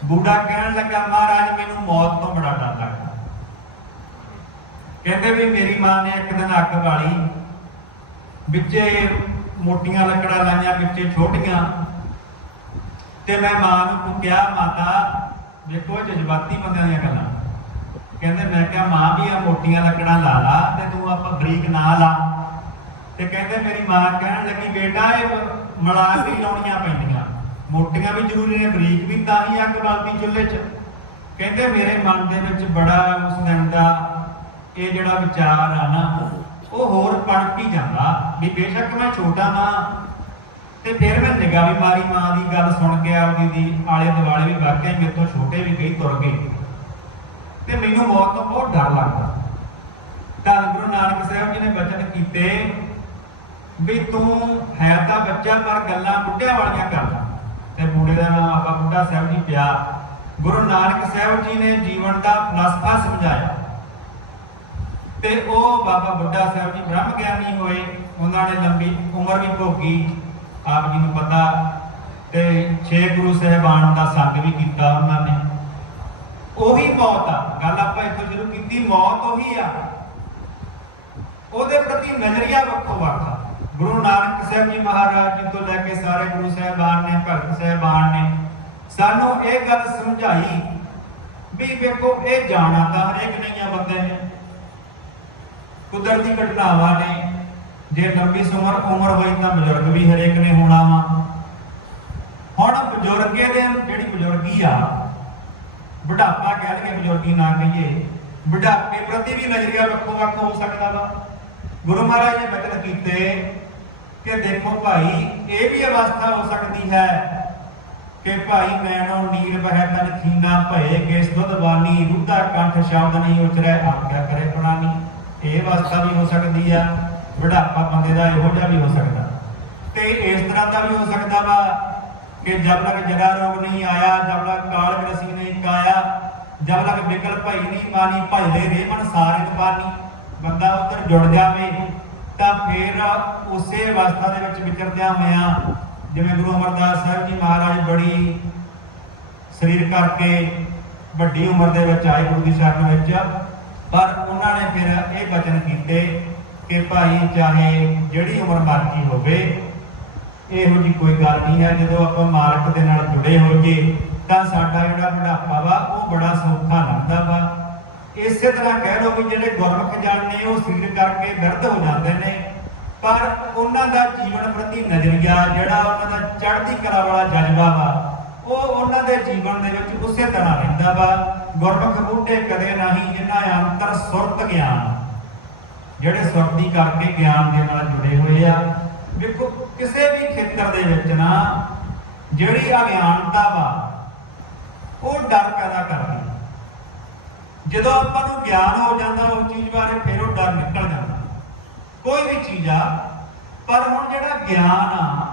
ਬੁੱਢਾ ਕਹਿਣ ਲੱਗਾ ਮਹਾਰਾਜ ਮੈਨੂੰ ਮੌਤ ਤੋਂ ਬੜਾ ਡਰ ਲੱਗਦਾ। ਕਹਿੰਦੇ ਵੀ ਮੇਰੀ ਮਾਂ ਨੇ ਇੱਕ ਦਿਨ ਅੱਗ ਬਾਲੀ, ਵਿੱਚੇ ਮੋਟੀਆਂ ਲੱਕੜਾਂ ਲਾਈਆਂ, ਵਿੱਚੇ ਛੋਟੀਆਂ, ਤੇ ਮੈਂ ਮਾਂ ਨੂੰ ਕਿਹਾ ਮਾਤਾ ਦੇਖੋ ਜਜ਼ਬਾਤੀ ਬੰਦਿਆਂ ਦੀਆਂ ਗੱਲਾਂ। ਕਹਿੰਦੇ ਮੈਂ ਕਿਹਾ ਮਾਂ ਵੀ ਆ ਮੋਟੀਆਂ ਲੱਕੜਾਂ ਲਾ ਲਾ ਤੇ ਤੂੰ ਆਪਾਂ ਬਰੀਕ ਨਾ ਲਾ। ਤੇ ਕਹਿੰਦੇ ਮੇਰੀ ਮਾਂ ਕਹਿਣ ਲੱਗੀ ਬੇਟਾ ਇਹ ਮਿਲਾ ਕੇ ਲਾਉਣੀਆਂ ਪੈਂਦੀਆਂ, ਮੋਟੀਆਂ ਵੀ ਜ਼ਰੂਰੀ ਨੇ, ਬਰੀਕ ਵੀ, ਤਾਂ ਹੀ ਅੱਗ ਬਲਦੀ ਚੁੱਲ੍ਹੇ 'ਚ। ਕਹਿੰਦੇ ਮੇਰੇ ਮਨ ਦੇ ਵਿੱਚ ਬੜਾ ਉਸ ਦਿਨ ਦਾ ਇਹ ਜਿਹੜਾ ਵਿਚਾਰ ਆ ਨਾ ਉਹ ਹੋਰ ਪਣਕ ਹੀ ਜਾਂਦਾ ਵੀ ਬੇਸ਼ੱਕ ਮੈਂ ਛੋਟਾ ਨਾ ਤੇ ਫਿਰ ਮੈਂ ਨਿਗਾਹ ਵੀ ਮਾਰੀ ਮਾਂ ਦੀ ਗੱਲ ਸੁਣ ਕੇ ਆਪਦੀ ਦੀ ਆਲੇ ਦੁਆਲੇ ਵੀ ਵਾਕਿਆ ਮੇਰੇ ਤੋਂ ਛੋਟੇ ਵੀ ਕਈ ਤੁਰ ਗਏ ਤੇ ਮੈਨੂੰ ਮੌਤ ਤੋਂ ਬਹੁਤ ਡਰ ਲੱਗਦਾ। ਧੰਨ ਗੁਰੂ ਨਾਨਕ ਸਾਹਿਬ ਜੀ ਨੇ ਬਚਨ ਕੀਤੇ ਵੀ ਤੂੰ ਹੈ ਤਾਂ ਬੱਚਾ ਪਰ ਗੱਲਾਂ ਬੁੱਢਿਆਂ ਵਾਲੀਆਂ ਕਰਦਾ। ਤੇ ਬੁੱਢੇ ਦਾ ਨਾਮ ਬਾਬਾ ਬੁੱਢਾ ਸਾਹਿਬ ਜੀ ਪਿਆ। ਗੁਰੂ ਨਾਨਕ ਸਾਹਿਬ ਜੀ ਨੇ ਜੀਵਨ ਦਾ ਫਲਸਫਾ ਸਮਝਾਇਆ ਤੇ ਉਹ ਬਾਬਾ ਬੁੱਢਾ ਸਾਹਿਬ ਜੀ ਬ੍ਰਹਮ ਗਿਆਨੀ ਹੋਏ। ਉਹਨਾਂ ਨੇ ਲੰਬੀ ਉਮਰ ਵੀ ਭੋਗੀ, ਆਪ ਜੀ ਨੂੰ ਪਤਾ, ਤੇ 6 ਗੁਰੂ ਸਾਹਿਬਾਨ ਦਾ ਸੰਗ ਵੀ ਕੀਤਾ ਉਹਨਾਂ ਨੇ। ਉਹੀ ਮੌਤ ਆ, ਗੱਲ ਆਪਾਂ ਇੱਥੋਂ ਸ਼ੁਰੂ ਕੀਤੀ, ਮੌਤ ਉਹੀ ਆ, ਉਹਦੇ ਪ੍ਰਤੀ ਨਜ਼ਰੀਆ ਵੱਖੋ ਵੱਖ ਆ। ਗੁਰੂ ਨਾਨਕ ਸਾਹਿਬ ਜੀ ਮਹਾਰਾਜ ਜੀ ਤੋਂ ਲੈ ਕੇ ਸਾਰੇ ਗੁਰੂ ਸਾਹਿਬਾਨ ਨੇ, ਭਗਤ ਸਾਹਿਬਾਨ ਨੇ ਸਾਨੂੰ ਇਹ ਗੱਲ ਸਮਝਾਈ ਵੀ ਵੇਖੋ ਇਹ ਜਾਣਾ ਤਾਂ ਹਰੇਕ ਨਹੀਂ ਆ ਬੰਦੇ ਨੇ, ਕੁਦਰਤੀ ਘਟਨਾਵਾਂ ਨੇ। ਜੇ ਲੰਬੀ ਉਮਰ ਹੋਈ ਤਾਂ ਬਜ਼ੁਰਗ ਵੀ ਹਰੇਕ ਨੇ ਹੋਣਾ ਵਾ। ਹੁਣ ਬਜ਼ੁਰਗੇ ਦੇ ਜਿਹੜੀ ਬਜ਼ੁਰਗੀ ਆ, ਬੁਢਾਪਾ ਕਹਿ ਲਈਏ ਬਜ਼ੁਰਗੀ ਨਾ ਕਹੀਏ, ਬੁਢਾਪੇ ਪ੍ਰਤੀ ਵੀ ਨਜ਼ਰੀਆ ਵੱਖੋ ਵੱਖ ਹੋ ਸਕਦਾ ਵਾ। ਗੁਰੂ ਮਹਾਰਾਜ ਨੇ ਬਚਨ ਕੀਤੇ ਕਿ ਦੇਖੋ ਭਾਈ ਇਹ ਵੀ ਅਵਸਥਾ ਹੋ ਸਕਦੀ ਹੈ ਕਿ ਭਾਈ ਮੈਨੋ ਨੀਰ ਬਹਿ ਤਨ ਖੀਨਾ ਭਏ ਕੇਸ ਦੁੱਧ ਬਾਨੀ ਰੁੱਧਾ ਕੰਠ ਸ਼ਬਦ ਨਹੀਂ ਉਚਰੈ ਆਗਿਆ ਕਰੇ ਪੁਰਾਣੀ। ਇਹ ਅਵਸਥਾ ਵੀ ਹੋ ਸਕਦੀ ਆ। ਬੁਢਾਪਾ ਬੰਦੇ ਦਾ ਇਹੋ ਜਿਹਾ ਵੀ ਹੋ ਸਕਦਾ ਤੇ ਇਸ ਤਰ੍ਹਾਂ ਦਾ ਵੀ ਹੋ ਸਕਦਾ ਵਾ ਕਿ ਜਬ ਤੱਕ ਜਰਾ ਰੋਗ ਨਹੀਂ ਆਇਆ, ਜਬ ਤੱਕ ਕਾਲ ਗ੍ਰਸੀ ਨਹੀਂ ਕਾਇਆ, ਜਬ ਤੱਕ ਵਿਕਲ ਭਈ ਨਹੀਂ ਮਾਨੀ ਭਜਦੇ ਰੇਮਨ ਸਾਰੇ ਪਾਨੀ। ਬੰਦਾ ਉੱਧਰ ਜੁੜ ਜਾਵੇ ਤਾਂ ਫਿਰ ਉਸੇ ਅਵਸਥਾ ਦੇ ਵਿੱਚ ਵਿਚਰਦਿਆਂ ਹੋਇਆਂ, ਜਿਵੇਂ ਗੁਰੂ ਅਮਰਦਾਸ ਸਾਹਿਬ ਜੀ ਮਹਾਰਾਜ ਬੜੀ ਸਰੀਰ ਕਰਕੇ ਵੱਡੀ ਉਮਰ ਦੇ ਵਿੱਚ ਆਏ ਗੁਰੂ ਦੀ ਸ਼ਰਨ ਵਿੱਚ, ਪਰ ਉਹਨਾਂ ਨੇ ਫਿਰ ਇਹ ਬਚਨ ਕੀਤੇ ਕਿ ਭਾਈ ਚਾਹੇ ਜਿਹੜੀ ਉਮਰ ਮਰਜ਼ੀ ਹੋਵੇ, ਇਹੋ ਜਿਹੀ ਕੋਈ ਗੱਲ ਨਹੀਂ ਹੈ। ਜਦੋਂ ਆਪਾਂ ਮਾਲਕ ਦੇ ਨਾਲ ਜੁੜੇ ਹੋਈਏ ਤਾਂ ਸਾਡਾ ਜਿਹੜਾ ਬੁਢਾਪਾ ਵਾ ਉਹ ਬੜਾ ਸੌਖਾ ਲੱਗਦਾ ਵਾ। ਇਸੇ ਤਰ੍ਹਾਂ ਕਹਿ ਲਓ ਵੀ ਜਿਹੜੇ ਗੁਰਮੁਖ ਜਨ ਨੇ ਉਹ ਸਰੀਰ ਕਰਕੇ ਬਿਰਧ ਹੋ ਜਾਂਦੇ ਨੇ, ਪਰ ਉਹਨਾਂ ਦਾ ਜੀਵਨ ਪ੍ਰਤੀ ਨਜ਼ਰੀਆ ਜਿਹੜਾ ਉਹਨਾਂ ਦਾ ਚੜ੍ਹਦੀ ਕਲਾ ਵਾਲਾ ਜਜ਼ਬਾ ਵਾ ਉਹ ਉਹਨਾਂ ਦੇ ਜੀਵਨ ਦੇ ਵਿੱਚ ਉਸੇ ਤਰ੍ਹਾਂ ਰਹਿੰਦਾ ਵਾ। ਗੁਰਮੁਖ ਬੁੱਢੇ ਕਦੇ ਨਹੀਂ ਜਿਨ੍ਹਾਂ ਅੰਤਰ ਸੁਰਤ ਗਿਆਨ, ਜਿਹੜੇ ਸੁਰਤੀ ਕਰਕੇ ਗਿਆਨ ਦੇ ਨਾਲ ਜੁੜੇ ਹੋਏ ਆ। ਦੇਖੋ ਕਿਸੇ ਵੀ ਖੇਤਰ ਦੇ ਵਿੱਚ ਨਾ ਜਿਹੜੀ ਅਗਿਆਨਤਾ ਵਾ ਉਹ ਡਰ ਪੈਦਾ ਕਰਦੀ। ਜਦੋਂ ਆਪਾਂ ਨੂੰ ਗਿਆਨ ਹੋ ਜਾਂਦਾ ਉਸ ਚੀਜ਼ ਬਾਰੇ ਫਿਰ ਉਹ ਡਰ ਨਿਕਲ ਜਾਂਦਾ, ਕੋਈ ਵੀ ਚੀਜ਼ ਆ। ਪਰ ਹੁਣ ਜਿਹੜਾ ਗਿਆਨ ਆ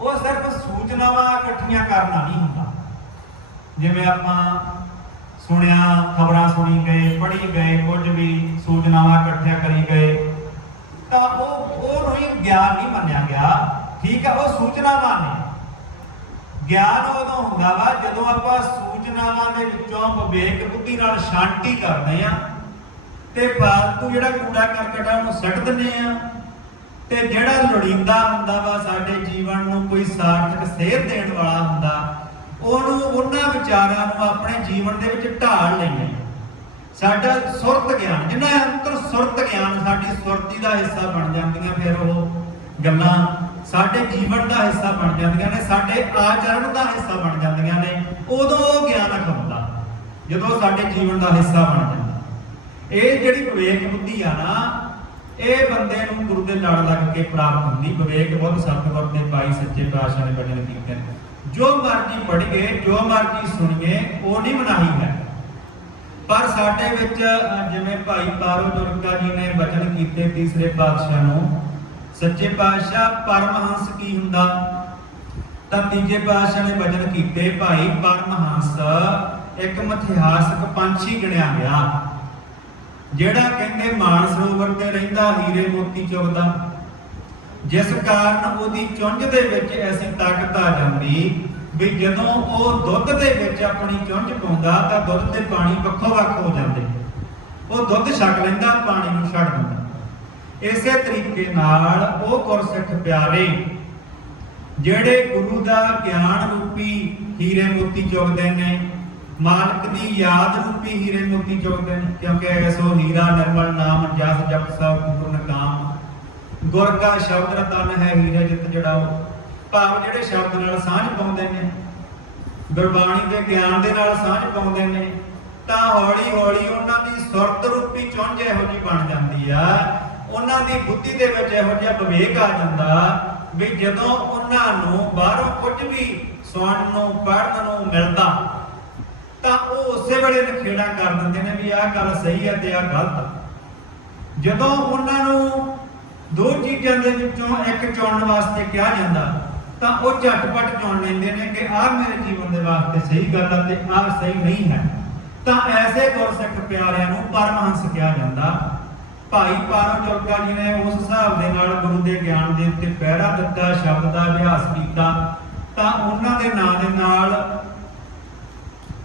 ਉਹ ਸਿਰਫ ਸੂਚਨਾਵਾਂ ਇਕੱਠੀਆਂ ਕਰਨਾ ਨਹੀਂ ਹੁੰਦਾ। ਜਿਵੇਂ ਆਪਾਂ ਸੁਣਿਆ, ਖਬਰਾਂ ਸੁਣੀ ਗਏ, ਪੜ੍ਹੀ ਗਏ, ਕੁਝ ਵੀ ਸੂਚਨਾਵਾਂ ਇਕੱਠੀਆਂ ਕਰੀ ਗਏ ਤਾਂ ਉਹਨੂੰ ਹੀ ਗਿਆਨ ਨਹੀਂ ਮੰਨਿਆ ਗਿਆ। ਠੀਕ ਹੈ, ਉਹ ਸੂਚਨਾਵਾਂ ਨੇ। ਗਿਆਨ ਉਦੋਂ ਹੁੰਦਾ ਵਾ ਜਦੋਂ ਆਪਾਂ ਸੂਚਨਾਵਾਂ ਦੇ ਵਿੱਚੋਂ ਵਿਵੇਕ ਬੁੱਧੀ ਨਾਲ ਸ਼ਾਂਤੀ ਕਰਦੇ ਆ ਤੇ ਫਾਲਤੂ ਜਿਹੜਾ ਕੂੜਾ ਕਰਕਟ ਆ ਉਹਨੂੰ ਸੁੱਟ ਦਿੰਦੇ ਆ, ਤੇ ਜਿਹੜਾ ਲੋੜੀਂਦਾ ਹੁੰਦਾ ਵਾ ਸਾਡੇ ਜੀਵਨ ਨੂੰ ਕੋਈ ਸਾਰਥਕ ਸੇਧ ਦੇਣ ਵਾਲਾ ਹੁੰਦਾ ਉਹਨੂੰ, ਉਹਨਾਂ ਵਿਚਾਰਾਂ ਨੂੰ ਆਪਣੇ ਜੀਵਨ ਦੇ ਵਿੱਚ ਢਾਲ ਲੈਂਦੇ। ਸਾਡਾ ਸੁਰਤ ਗਿਆਨ, ਜਿੰਨਾ ਅੰਤਰ ਸੁਰਤ ਗਿਆਨ ਸਾਡੀ ਸੁਰਤੀ ਦਾ ਹਿੱਸਾ ਬਣ ਜਾਂਦੀਆਂ, ਫਿਰ ਉਹ ਗੱਲਾਂ ਸਾਡੇ ਜੀਵਨ ਦਾ ਹਿੱਸਾ ਬਣ ਜਾਂਦੀਆਂ ਨੇ, ਸਾਡੇ ਆਚਰਣ ਦਾ ਹਿੱਸਾ ਬਣ ਜਾਂਦੀਆਂ ਨੇ। ਉਦੋਂ ਉਹ ਗਿਆਨ ਅਖਾਉਂਦਾ ਜਦੋਂ ਸਾਡੇ ਜੀਵਨ ਦਾ ਹਿੱਸਾ ਬਣ ਜਾਂਦਾ। ਇਹ ਜਿਹੜੀ ਵਿਵੇਕ ਬੁੱਧੀ ਆ ਨਾ, ਇਹ ਬੰਦੇ ਨੂੰ ਗੁਰੂ ਦੇ ਲੜ ਲੱਗ ਕੇ ਪ੍ਰਾਪਤ ਹੁੰਦੀ। ਵਿਵੇਕ ਬੁੱਧ ਸਤਿਗੁਰ ਦੇ ਭਾਈ ਸੱਚੇ ਪਾਤਸ਼ਾਹ ਨੇ ਬਚਨ ਕੀਤੇ, ਜੋ ਮਰਜ਼ੀ ਪੜ੍ਹੀਏ, ਜੋ ਮਰਜ਼ੀ ਸੁਣੀਏ, ਉਹ ਨਹੀਂ ਮਨਾਹੀ ਹੈ। ਪਰ ਸਾਡੇ ਵਿੱਚ ਜਿਵੇਂ ਭਾਈ ਪਾਰੋ ਦੁਰਗਾ ਜੀ ਨੇ ਬਚਨ ਕੀਤੇ ਤੀਸਰੇ ਪਾਤਸ਼ਾਹ ਨੂੰ, ਸੱਚੇ ਪਾਤਸ਼ਾਹ ਪਰਮਹੰਸ ਕੀ ਹੁੰਦਾ, ਤਾਂ ਤੀਜੇ ਪਾਤਸ਼ਾਹ ਨੇ ਬਚਨ ਕੀਤੇ ਭਾਈ ਪਰਮਹੰਸ ਇੱਕ ਮਿਥਿਹਾਸਕ ਪੰਛੀ ਗਿਣਿਆ ਗਿਆ, ਜਿਹੜਾ ਕਹਿੰਦੇ ਮਾਨ ਸਰੋਵਰ ਤੇ ਰਹਿੰਦਾ, ਹੀਰੇ ਮੋਤੀ ਚੁਗਦਾ, ਜਿਸ ਕਾਰਨ ਉਹਦੀ ਚੁੰਝ ਦੇ ਵਿੱਚ ਐਸੀ ਤਾਕਤ ਆ ਜਾਂਦੀ ਵੀ ਜਦੋਂ ਉਹ ਦੁੱਧ ਦੇ ਵਿੱਚ ਆਪਣੀ ਚੁੰਝ ਪਾਉਂਦਾ ਤਾਂ ਦੁੱਧ ਤੇ ਪਾਣੀ ਵੱਖੋ ਵੱਖ ਹੋ ਜਾਂਦੇ। ਉਹ ਦੁੱਧ ਛਕ ਲੈਂਦਾ, ਪਾਣੀ ਨੂੰ ਛੱਡ ਦਿੰਦਾ। ਇਸੇ ਤਰੀਕੇ ਨਾਲ ਉਹ ਗੁਰਸਿੱਖ ਪਿਆਰੇ ਜਿਹੜੇ ਗੁਰੂ ਦਾ ਗਿਆਨ ਰੂਪੀ ਹੀਰੇ ਮੋਤੀ ਚੁਗਦੇ ਨੇ, ਮਾਲਕ ਦੀ ਯਾਦ ਰੂਪੀ ਹੀਰੇ ਮੋਤੀ ਚੁਗਦੇ ਨੇ, ਕਿਉਂਕਿ ਐਸੋ ਹੀਰਾ ਨਿਰਮਲ ਨਾਮ ਜਸ ਜਪ ਸਭ ਗੁਣ ਕਾਮ, ਗੁਰ ਕਾ ਸ਼ਬਦ ਰਤਨ ਹੈ ਹੀਰੇ ਜਿਤ ਜੜਾਓ। ਭਾਵ ਜਿਹੜੇ ਸ਼ਬਦ ਨਾਲ ਸਾਂਝ ਪਾਉਂਦੇ ਨੇ ਗੁਰਬਾਣੀ ਦੇ ਗਿਆਨ ਦੇ ਨਾਲ ਸਾਂਝ ਪਾਉਂਦੇ ਨੇ ਤਾਂ ਹੌਲੀ ਹੌਲੀ ਉਹਨਾਂ ਦੀ ਸੁਰਤ ਰੂਪੀ ਚੁੰਝ ਇਹੋ ਜਿਹੀ ਬਣ ਜਾਂਦੀ ਆ, ਉਹਨਾਂ ਦੀ ਬੁੱਧੀ ਦੇ ਵਿੱਚ ਇਹੋ ਜਿਹਾ ਵਿਵੇਕ ਆ ਜਾਂਦਾ ਵੀ ਜਦੋਂ ਉਹਨਾਂ ਨੂੰ ਬਾਹਰੋਂ ਕੁਝ ਵੀ ਸੁਣਨ ਨੂੰ ਪੜ੍ਹਨ ਨੂੰ ਮਿਲਦਾ ਤਾਂ ਉਹ ਉਸੇ ਵੇਲੇ ਨਖੇੜਾ ਕਰ ਦਿੰਦੇ ਨੇ ਵੀ ਆਹ ਗੱਲ ਸਹੀ ਹੈ ਤੇ ਆਹ ਗਲਤ ਆ। ਜਦੋਂ ਉਹਨਾਂ ਨੂੰ ਦੋ ਚੀਜ਼ਾਂ ਦੇ ਵਿੱਚੋਂ ਇੱਕ ਚੁਣਨ ਵਾਸਤੇ ਕਿਹਾ ਜਾਂਦਾ ਤਾਂ ਉਹ ਝਟਪਟ ਚੁਣ ਲੈਂਦੇ ਨੇ ਕਿ ਆਹ ਮੇਰੇ ਜੀਵਨ ਦੇ ਵਾਸਤੇ ਸਹੀ ਗੱਲ ਹੈ ਤੇ ਆਹ ਸਹੀ ਨਹੀਂ ਹੈ। ਤਾਂ ਐਸੇ ਗੁਰਸਿੱਖ ਪਿਆਰਿਆਂ ਨੂੰ ਪਰਮਹੰਸ ਕਿਹਾ ਜਾਂਦਾ। ਭਾਈ ਪਾਰੋ ਜੋਗਾ ਜੀ ਨੇ ਉਸ ਹਿਸਾਬ ਦੇ ਨਾਲ ਗੁਰੂ ਦੇ ਗਿਆਨ ਦੇ ਉੱਤੇ ਪਹਿਰਾ ਦਿੱਤਾ, ਸ਼ਬਦ ਦਾ ਅਭਿਆਸ ਕੀਤਾ, ਤਾਂ ਉਹਨਾਂ ਦੇ ਨਾਂ ਦੇ ਨਾਲ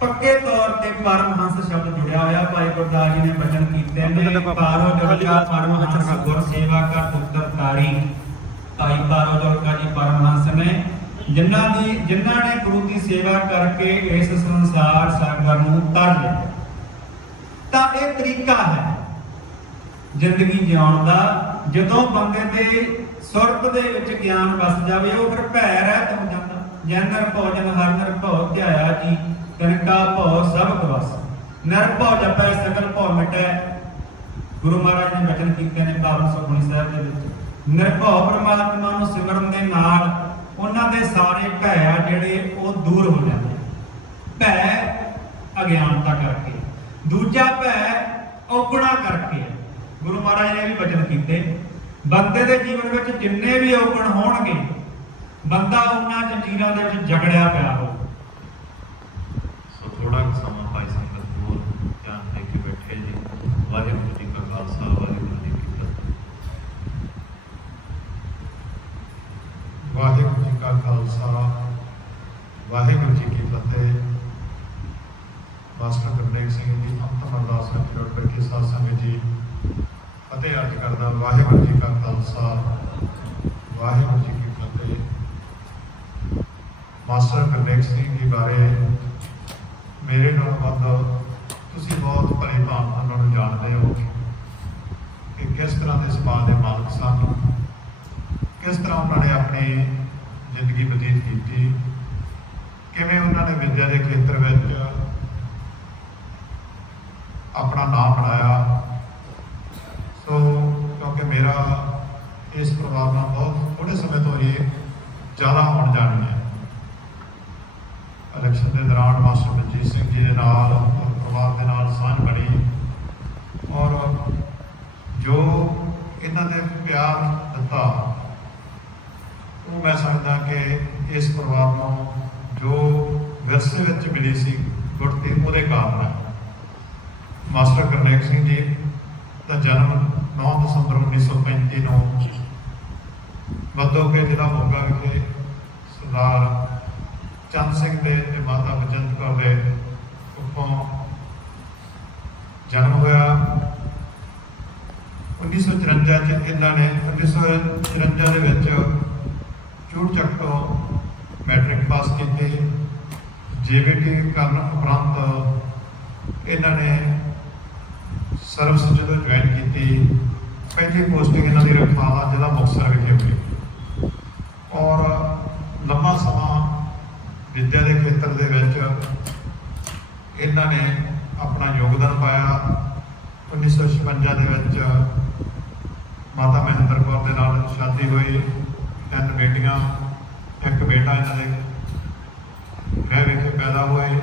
ਪੱਕੇ ਤੌਰ ਤੇ ਪਰਮਹੰਸ ਸ਼ਬਦ ਜੁੜਿਆ ਹੋਇਆ। ਭਾਈ ਗੁਰਦਾਸ ਜੀ ਨੇ ਬਚਨ ਕੀਤੇ ਨੇ, ਪਾਰੋ ਜੋਗਾ ਪਰਮਹੰਸ ਗੁਰ ਸੇਵਾ ਕਰ ਉੱਤਰਕਾਰੀ। ਭਾਈ ਪਾਰੋ ਜੋਗਾ ਜੀ ਪਰਮਹੰਸ ਨੇ ਜਿਨ੍ਹਾਂ ਨੇ ਗੁਰੂ ਦੀ ਸੇਵਾ ਕਰਕੇ ਇਸ ਸੰਸਾਰ ਸਾਗਰ ਨੂੰ ਤਰ ਲਿਆ। ਤਾਂ ਇਹ ਤਰੀਕਾ ਹੈ ਜ਼ਿੰਦਗੀ ਜਿਉਣ ਦਾ। ਜਦੋਂ ਬੰਦੇ ਦੇ ਸੁਰਤ ਦੇ ਵਿੱਚ ਗਿਆਨ ਵਸ ਜਾਵੇ ਉਹ ਫਿਰ ਭੈ ਰਹਿਤ ਹੋ ਜਾਂਦਾ। ਜਨ ਨਿਰਭਉ ਹਰਿ ਨਿਰਭਉ ਧਿਆਇਆ ਜੀ, ਤਿਨਕਾ ਭਉ ਸਭ ਕਵਸ। ਨਿਰਭਉ ਜਪੈ ਸਗਲ ਭਉ ਮਿਟੈ। ਗੁਰੂ ਮਹਾਰਾਜ ਨੇ ਬਚਨ ਕੀਤੇ ਨੇ ਪਾਵਨ ਸੁਖਮਨੀ ਸਾਹਿਬ ਦੇ ਵਿੱਚ। ਨਿਰਭਉ ਪਰਮਾਤਮਾ ਨੂੰ ਸਿਮਰਨ ਦੇ ਨਾਲ ਉਹਨਾਂ ਦੇ ਸਾਰੇ ਭੈ ਆ ਜਿਹੜੇ ਉਹ ਦੂਰ ਹੋ ਜਾਂਦੇ। ਭੈ ਅਗਿਆਨਤਾ ਕਰਕੇ, ਦੂਜਾ ਭੈ ਔਗਣਾ ਕਰਕੇ। ਗੁਰੂ ਮਹਾਰਾਜ ਨੇ ਵੀ ਬਚਨ ਕੀਤੇ ਬੰਦੇ ਦੇ ਜੀਵਨ ਵਿੱਚ ਜਿੰਨੇ ਵੀ ਔਗਣ ਹੋਣਗੇ ਬੰਦਾ ਉਹਨਾਂ ਜੰਜੀਰਾਂ ਦੇ ਵਿੱਚ ਜਕੜਿਆ ਪਿਆ ਹੋ। ਸੋ ਥੋੜਾ ਕੁ ਸਮਾਂ ਭਾਈ ਸੰਗਤ ਹੋਰ ਧਿਆਨ ਦੇ ਕੇ ਬੈਠੇ ਜੀ। ਵਾਹਿਗੁਰੂ ਜੀ ਕਾ ਖਾਲਸਾ, ਵਾਹਿਗੁਰੂ ਜੀ ਕੀ ਫਤਿਹ। ਵਾਹਿਗੁਰੂ ਜੀ ਕਾ ਖਾਲਸਾ, ਵਾਹਿਗੁਰੂ ਜੀ ਕੀ ਫਤਿਹ। ਮਾਸਟਰ ਗੁਰਦੇਵ ਸਿੰਘ ਜੀ ਅੰਤਮ ਅਰਦਾਸ ਵਿੱਚ ਜੁੜ ਬੈਠੇ ਸਾਧ ਸੰਗਤ ਜੀ ਫਤਿਹ ਅਰਜ਼ ਕਰਦਾ। ਵਾਹਿਗੁਰੂ ਜੀ ਕਾ ਖਾਲਸਾ, ਵਾਹਿਗੁਰੂ ਜੀ ਕੀ ਫਤਿਹ। ਮਾਸਟਰ ਗੁਰਦੇਵ ਸਿੰਘ ਜੀ ਬਾਰੇ ਮੇਰੇ ਨਾਲ ਵੱਧ ਤੁਸੀਂ ਬਹੁਤ ਭਲੀ ਭਾਂਤ ਉਹਨਾਂ ਨੂੰ ਜਾਣਦੇ ਹੋ ਕਿ ਕਿਸ ਤਰ੍ਹਾਂ ਦੇ ਸੁਭਾਅ ਦੇ ਮਾਲਕ ਸਨ, ਕਿਸ ਤਰ੍ਹਾਂ ਉਹਨਾਂ ਨੇ ਆਪਣੀ ਜ਼ਿੰਦਗੀ ਬਤੀਤ ਕੀਤੀ, ਕਿਵੇਂ ਉਹਨਾਂ ਨੇ ਵਿਦਿਆ ਦੇ ਖੇਤਰ ਵਿੱਚ ਆਪਣਾ ਨਾਮ ਬਣਾਇਆ। ਸੋ ਕਿਉਂਕਿ ਮੇਰਾ ਇਸ ਪਰਿਵਾਰ ਨਾਲ ਬਹੁਤ ਥੋੜੇ ਸਮੇਂ ਤੋਂ ਹੀ ਜ਼ਿਆਦਾ ਹੋਣ ਜਾਣੀ ਹੈ। ਇਲੈਕਸ਼ਨ ਦੇ ਦੌਰਾਨ ਮਾਸਟਰ ਮਨਜੀਤ ਸਿੰਘ ਜੀ ਦੇ ਨਾਲ ਪਰਿਵਾਰ ਦੇ ਨਾਲ ਸਾਂਝ ਬਣੀ ਔਰ ਜੋ ਇਹਨਾਂ ਨੇ ਪਿਆਰ ਦਿੱਤਾ ਉਹ ਮੈਂ ਸਮਝਦਾ ਕਿ ਇਸ ਪਰਿਵਾਰ ਨੂੰ ਜੋ ਵਿਰਸੇ ਵਿੱਚ ਮਿਲੀ ਸੀ ਗੁਰਤੀ ਉਹਦੇ ਕਾਰਨ ਹੈ। ਮਾਸਟਰ ਗੁਰਨੇਕ ਸਿੰਘ ਜੀ ਦਾ ਜਨਮ 9 ਦਸੰਬਰ 1935 ਨੂੰ ਮੱਦੋਕੇ ਜ਼ਿਲ੍ਹਾ ਮੋਗਾ ਵਿਖੇ ਸਰਦਾਰ ਚੰਦ ਸਿੰਘ ਦੇ ਤੇ ਮਾਤਾ ਬਚਿੰਤ ਕੌਰ ਦੇ ਉੱਪਰੋਂ ਜਨਮ ਹੋਇਆ। 1954 ਚ ਇਹਨਾਂ ਨੇ 1954 ਦੇ ਵਿੱਚ ਚੂੜਚੱਕ ਤੋਂ ਮੈਟ੍ਰਿਕ ਪਾਸ ਕੀਤੀ। JBT ਕਰਨ ਉਪਰੰਤ ਇਹਨਾਂ ਨੇ ਸਰਵਿਸ ਜਦੋਂ ਜੁਆਇਨ ਕੀਤੀ, ਪਹਿਲੀ ਪੋਸਟਿੰਗ ਇਹਨਾਂ ਦੀ ਰਖਵਾਲਾ ਜ਼ਿਲ੍ਹਾ ਮੁਕਤਸਰ ਵਿਖੇ ਹੋਈ ਔਰ ਲੰਬਾ ਸਮਾਂ ਵਿਦਿਆ ਦੇ ਖੇਤਰ ਦੇ ਵਿੱਚ ਇਹਨਾਂ ਨੇ ਆਪਣਾ ਯੋਗਦਾਨ ਪਾਇਆ। 1956 ਦੇ ਵਿੱਚ ਮਾਤਾ ਮਹਿੰਦਰ ਕੌਰ ਦੇ ਨਾਲ ਸ਼ਾਦੀ ਹੋਈ, 3 ਬੇਟੀਆਂ 1 ਬੇਟਾ ਇਹਨਾਂ ਦੇ ਗ੍ਰਹਿ ਵਿਖੇ ਪੈਦਾ ਹੋਏ।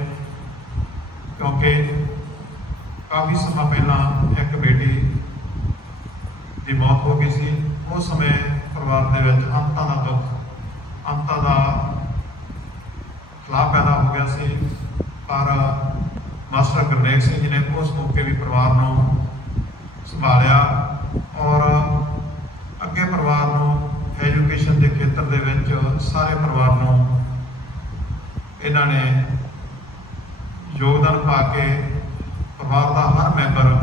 ਕਿਉਂਕਿ ਕਾਫੀ ਸਮਾਂ ਪਹਿਲਾਂ 1 ਬੇਟੀ ਦੀ ਮੌਤ ਹੋ ਗਈ ਸੀ। ਉਸ ਸਮੇਂ ਪਰਿਵਾਰ ਦੇ ਵਿੱਚ ਅੰਤਾਂ ਦਾ ਦੁੱਖ, ਅੰਤਾਂ ਦਾ ਖਲਾਅ ਪੈਦਾ ਹੋ ਗਿਆ ਸੀ। ਪਰ ਮਾਸਟਰ ਗੁਰਨੇਕ ਸਿੰਘ ਜੀ ਨੇ ਉਸ ਮੌਕੇ ਵੀ ਪਰਿਵਾਰ ਨੂੰ ਸੰਭਾਲਿਆ ਔਰ ਅੱਗੇ ਪਰਿਵਾਰ ਨੂੰ ਐਜੂਕੇਸ਼ਨ ਦੇ ਖੇਤਰ ਦੇ ਵਿੱਚ ਸਾਰੇ ਪਰਿਵਾਰ ਨੂੰ ਇਹਨਾਂ ਨੇ ਯੋਗਦਾਨ ਪਾ ਕੇ ਪਰਿਵਾਰ ਦਾ ਹਰ ਮੈਂਬਰ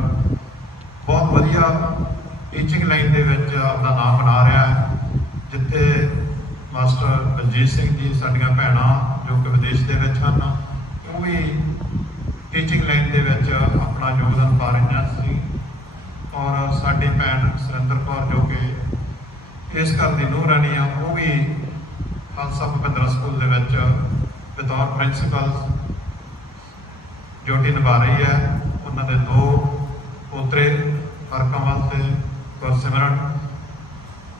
ਬਹੁਤ ਵਧੀਆ ਟੀਚਿੰਗ ਲਾਈਨ ਦੇ ਵਿੱਚ ਆਪਣਾ ਨਾਮ ਬਣਾ ਰਿਹਾ ਹੈ। ਜਿੱਥੇ ਮਾਸਟਰ ਬਲਜੀਤ ਸਿੰਘ ਜੀ ਸਾਡੀਆਂ ਭੈਣਾਂ ਜੋ ਕਿ ਵਿਦੇਸ਼ ਦੇ ਵਿੱਚ ਹਨ, ਉਹ ਵੀ ਟੀਚਿੰਗ ਲਾਈਨ ਦੇ ਵਿੱਚ ਆਪਣਾ ਯੋਗਦਾਨ ਪਾ ਰਹੀਆਂ ਸੀ ਔਰ ਸਾਡੀ ਭੈਣ ਸੁਰਿੰਦਰ ਕੌਰ ਜੋ ਕਿ ਇਸ ਘਰ ਦੀ ਨੂੰਹ ਰਾਣੀ ਆ, ਉਹ ਵੀ ਖਾਲਸਾ ਭੁਪਿੰਦਰ ਸਕੂਲ ਦੇ ਵਿੱਚ बतौर प्रिंसीपल ड्यूटी निभा रही है। उन्होंने 2 पोतरे हरकमल से गुरसिमरन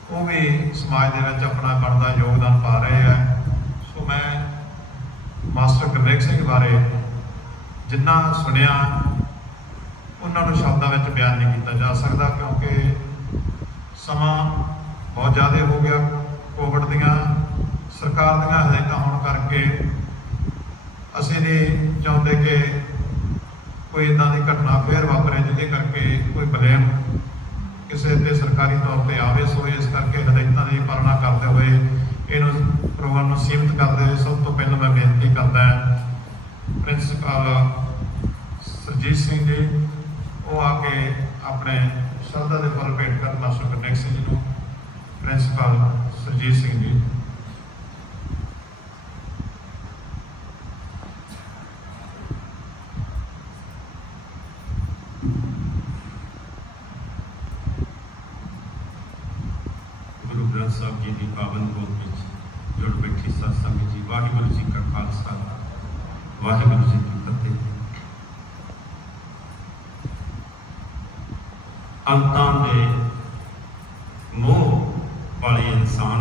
वो भी समाज के अपना बनता योगदान पा रहे हैं। सो मैं मास्टर गुरनेक सिंह बारे जिन्ना सुनिया उन्होंने शब्दों में बयान नहीं किया जा सकता, क्योंकि समा बहुत ज़्यादा हो गया। कोविड दियां सरकार दियां हदायतां होने करके असीं नहीं चाहते कि कोई इदां दी घटना फिर वापरे जिहदे करके कोई ब्लेम किसी ते सरकारी तौर पर आवे। सो इस करके हदायतां की पालना करते हुए इन्हूं प्रोग्राम नूं सीमित करते हुए सब तो पहले मैं बेनती करदा प्रिंसीपल सरजीत सिंह जी वो आके अपने शरधा के फल भेंट कर मास्टर गुरनेक सिंह जी को। प्रिंसीपल सरजीत सिंह जी। गुरु ग्रंथ साहब जी की पावन गोद में जुड़ बैठी सत संगत जी, वाहिगुरू जी का खालसा वाहिगुरू जी की फतेह। अंतां दे मोह वाले इंसान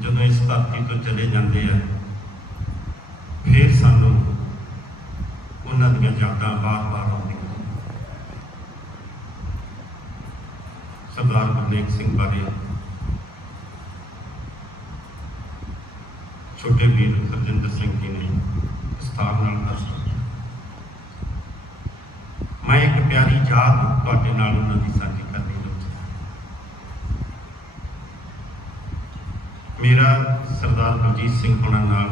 जदों इस धरती तो चले जाते हैं फिर सानू उन्हां दीयां यादां बार-बार आउंदियां। सरदार गुरनेक सिंह बारे छोटे वीर हरजिंदर सिंह जी ने विस्तार नाल दस दिया। मैं एक प्यारी याद तुहाडे नाल उन्हां दी साझी करनी चाहुंदा। मेरा सरदार बलजीत सिंह होना नाल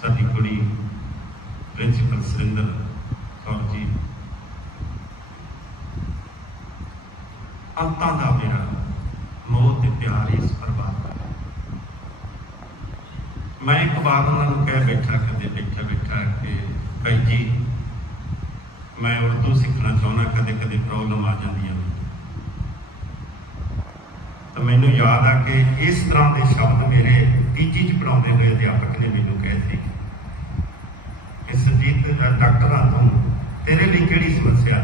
साडी कुड़ी प्रिंसीपल सुरिंदर कौर जी अंतां दा मेरा मोह ते प्यार इस परिवार दा। मैं एक बार उन्होंने कह बैठा कदे बैठा कि भाई जी मैं उर्दू सीखना चाहना, कदे कदे प्रॉब्लम आ जाती है। तो मैनू याद आ कि इस तरह के शब्द मेरे तीजी च पढ़ाते हुए अध्यापक ने मैनू कहे थे कि सरजीत डॉक्टरां तो तेरे लिए किहड़ी समस्या,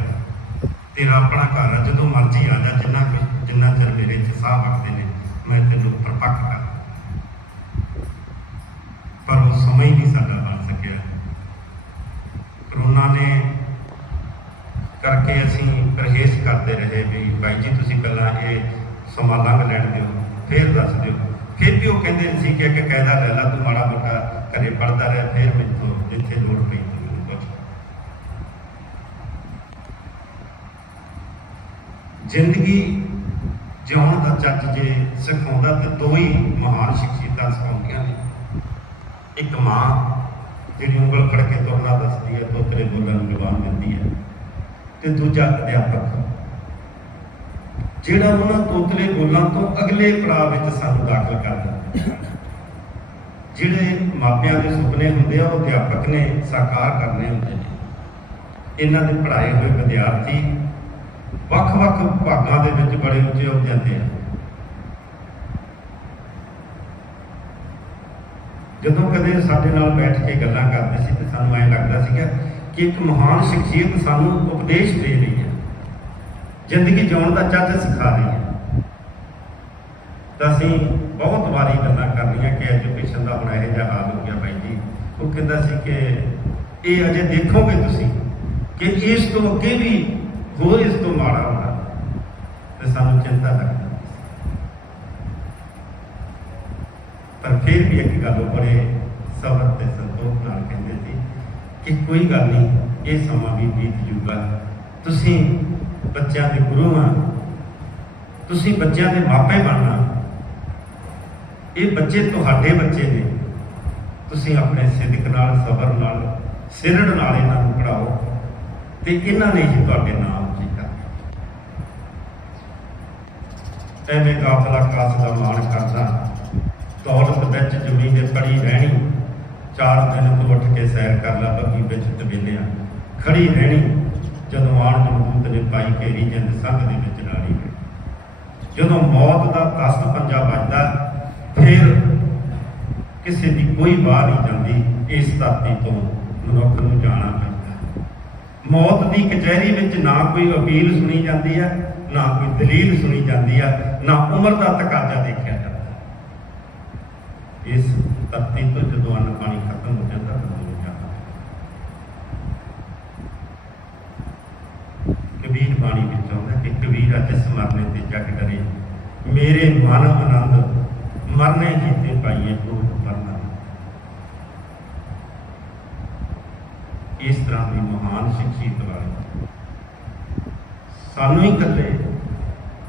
तेरा अपना घर है, जो मर्जी आ जा, जिन्ना चर मेरे च साह वगते हैं मैं तेनों परपक्ष कर। पर वो समय ही नहीं साडा बन सकिया। कोरोना ने करके असी परहेज करते रहे भी भाई जी तुसीं पहला ये समा लंघ लैण दिओ फिर दस दिओ। फिर भी वो कहते नहीं कि एक कायदा लै ला, तू माड़ा मोटा घरे पढ़ता रहा, फिर मैथों जिथे लोड़ पई कुछ। जिंदगी जिउण दा चच जे सिखाउंदा ते 2 ही महान शख्सियतां सिखाउंदियां ने। एक माँ जिहड़ी उंगल फड़ के तुरना दसदी है, तोतले बोलण नूं जवान दिंदी है, ते दूजा अध्यापक जिहड़ा उन्हां तोतले बोलां तो अगले पड़ाव विच सानूं दाखल करदा। जिहड़े मापियां दे सुपने हुंदे आ वो अध्यापक ने साकार करने हुंदे ने। इन्हां दे पढ़ाए हुए विद्यार्थी ਵੱਖ-ਵੱਖ ਭਾਗਾਂ ਦੇ ਵਿੱਚ बड़े ਉੱਚੇ ਹੋ ਜਾਂਦੇ ਆ। ਜਦੋਂ ਕਦੇ ਸਾਡੇ ਨਾਲ ਬੈਠ ਕੇ ਗੱਲਾਂ ਕਰਦੇ ਸੀ ਤੇ ਸਾਨੂੰ ਐਂ ਲੱਗਦਾ ਸੀਗਾ ਕਿ ਇੱਕ ਮਹਾਨ ਸ਼ਖਸੀਅਤ ਸਾਨੂੰ ਉਪਦੇਸ਼ ਦੇ ਰਹੀ ਹੈ, ਜ਼ਿੰਦਗੀ ਜਿਉਣ ਦਾ ਚੱਜ ਸਿਖਾ ਰਹੀ ਹੈ। ਤਾਂ ਅਸੀਂ ਬਹੁਤ ਵਾਰੀ ਗੱਲਾਂ ਕਰਨੀਆਂ ਕਿ ਐਜੂਕੇਸ਼ਨ ਦਾ ਹੁਣ ਇਹੋ ਜਿਹਾ ਹਾਲ ਹੋ ਗਿਆ ਬਾਈ ਜੀ। ਉਹ ਕਹਿੰਦਾ ਸੀ ਕਿ ਇਹ ਅਜੇ ਦੇਖੋਗੇ ਤੁਸੀਂ ਕਿ ਇਸ ਤੋਂ ਅੱਗੇ ਵੀ ਹੋਰ ਇਸ ਤੋਂ ਮਾੜਾ ਹੋਣਾ, ਤੇ ਸਾਨੂੰ ਚਿੰਤਾ ਲੱਗਦੀ। पर फिर भी एक गल बड़े सबर ते संतोख नाल कहते थे कि कोई गल नहीं, ये समा भी बीत जूगा। तुसीं बच्चों के गुरु हाँ, तुसीं बच्चों के मापे बनना, ये बच्चे तुहाडे बच्चे ने। तुसीं अपने सिदक नाल सबर नाल सिरड़ नाल इन्हां नूं पढ़ाओ ते इन्हां ने ही तुहाडे नाम जी कर। एवें काफला कास का मान करदा दौलत बिच जमीन दे पड़ी रहनी, 4 दिन तो उठ के सैर कर ला बगी बिच तबेलियां खड़ी रहनी। जदों आण जमदूत ने पाई घेरी जिंद संघ दे विच नाली, जदों मौत दा दस्त पंजा बजदा फिर ਕਿਸੇ ਦੀ ਕੋਈ ਬਾਹ ਨਹੀਂ ਜਾਂਦੀ। ਇਸ ਧਰਤੀ ਤੋਂ ਮਨੁੱਖ ਨੂੰ ਜਾਣਾ ਪੈਂਦਾ। ਮੌਤ ਦੀ ਕਚਹਿਰੀ ਵਿੱਚ ਨਾ ਕੋਈ ਅਪੀਲ ਸੁਣੀ ਜਾਂਦੀ ਹੈ, ਨਾ ਕੋਈ ਦਲੀਲ ਸੁਣੀ ਜਾਂਦੀ ਹੈ, ਨਾ ਉਮਰ ਦਾ ਤਕਾਜ਼ਾ ਦੇਖਿਆ ਜਾਂਦਾ। ਇਸ ਧਰਤੀ ਤੋਂ ਜਦੋਂ ਅੰਨ ਪਾਣੀ ਖਤਮ ਹੋ ਜਾਂਦਾ ਤਾਂ ਦੁਨੀਆ ਜਾਣਾ। ਕਬੀਰ ਬਾਣੀ ਵਿੱਚ ਆਉਂਦਾ ਕਿ ਕਬੀਰ ਜਿਸ ਮਰਨੇ ਤੇ ਜਗ ਡਰੇ, ਮੇਰੇ ਮਨ ਆਨੰਦ ਮਰਨੇ ਜੀਤੇ ਪਾਈਏ ਕੋਟ ਮਰਨਾ। ਇਸ ਤਰ੍ਹਾਂ ਦੀ ਮਹਾਨ ਸ਼ਖਸੀਅਤ ਵਾਲੇ ਸਾਨੂੰ ਹੀ ਇਕੱਲੇ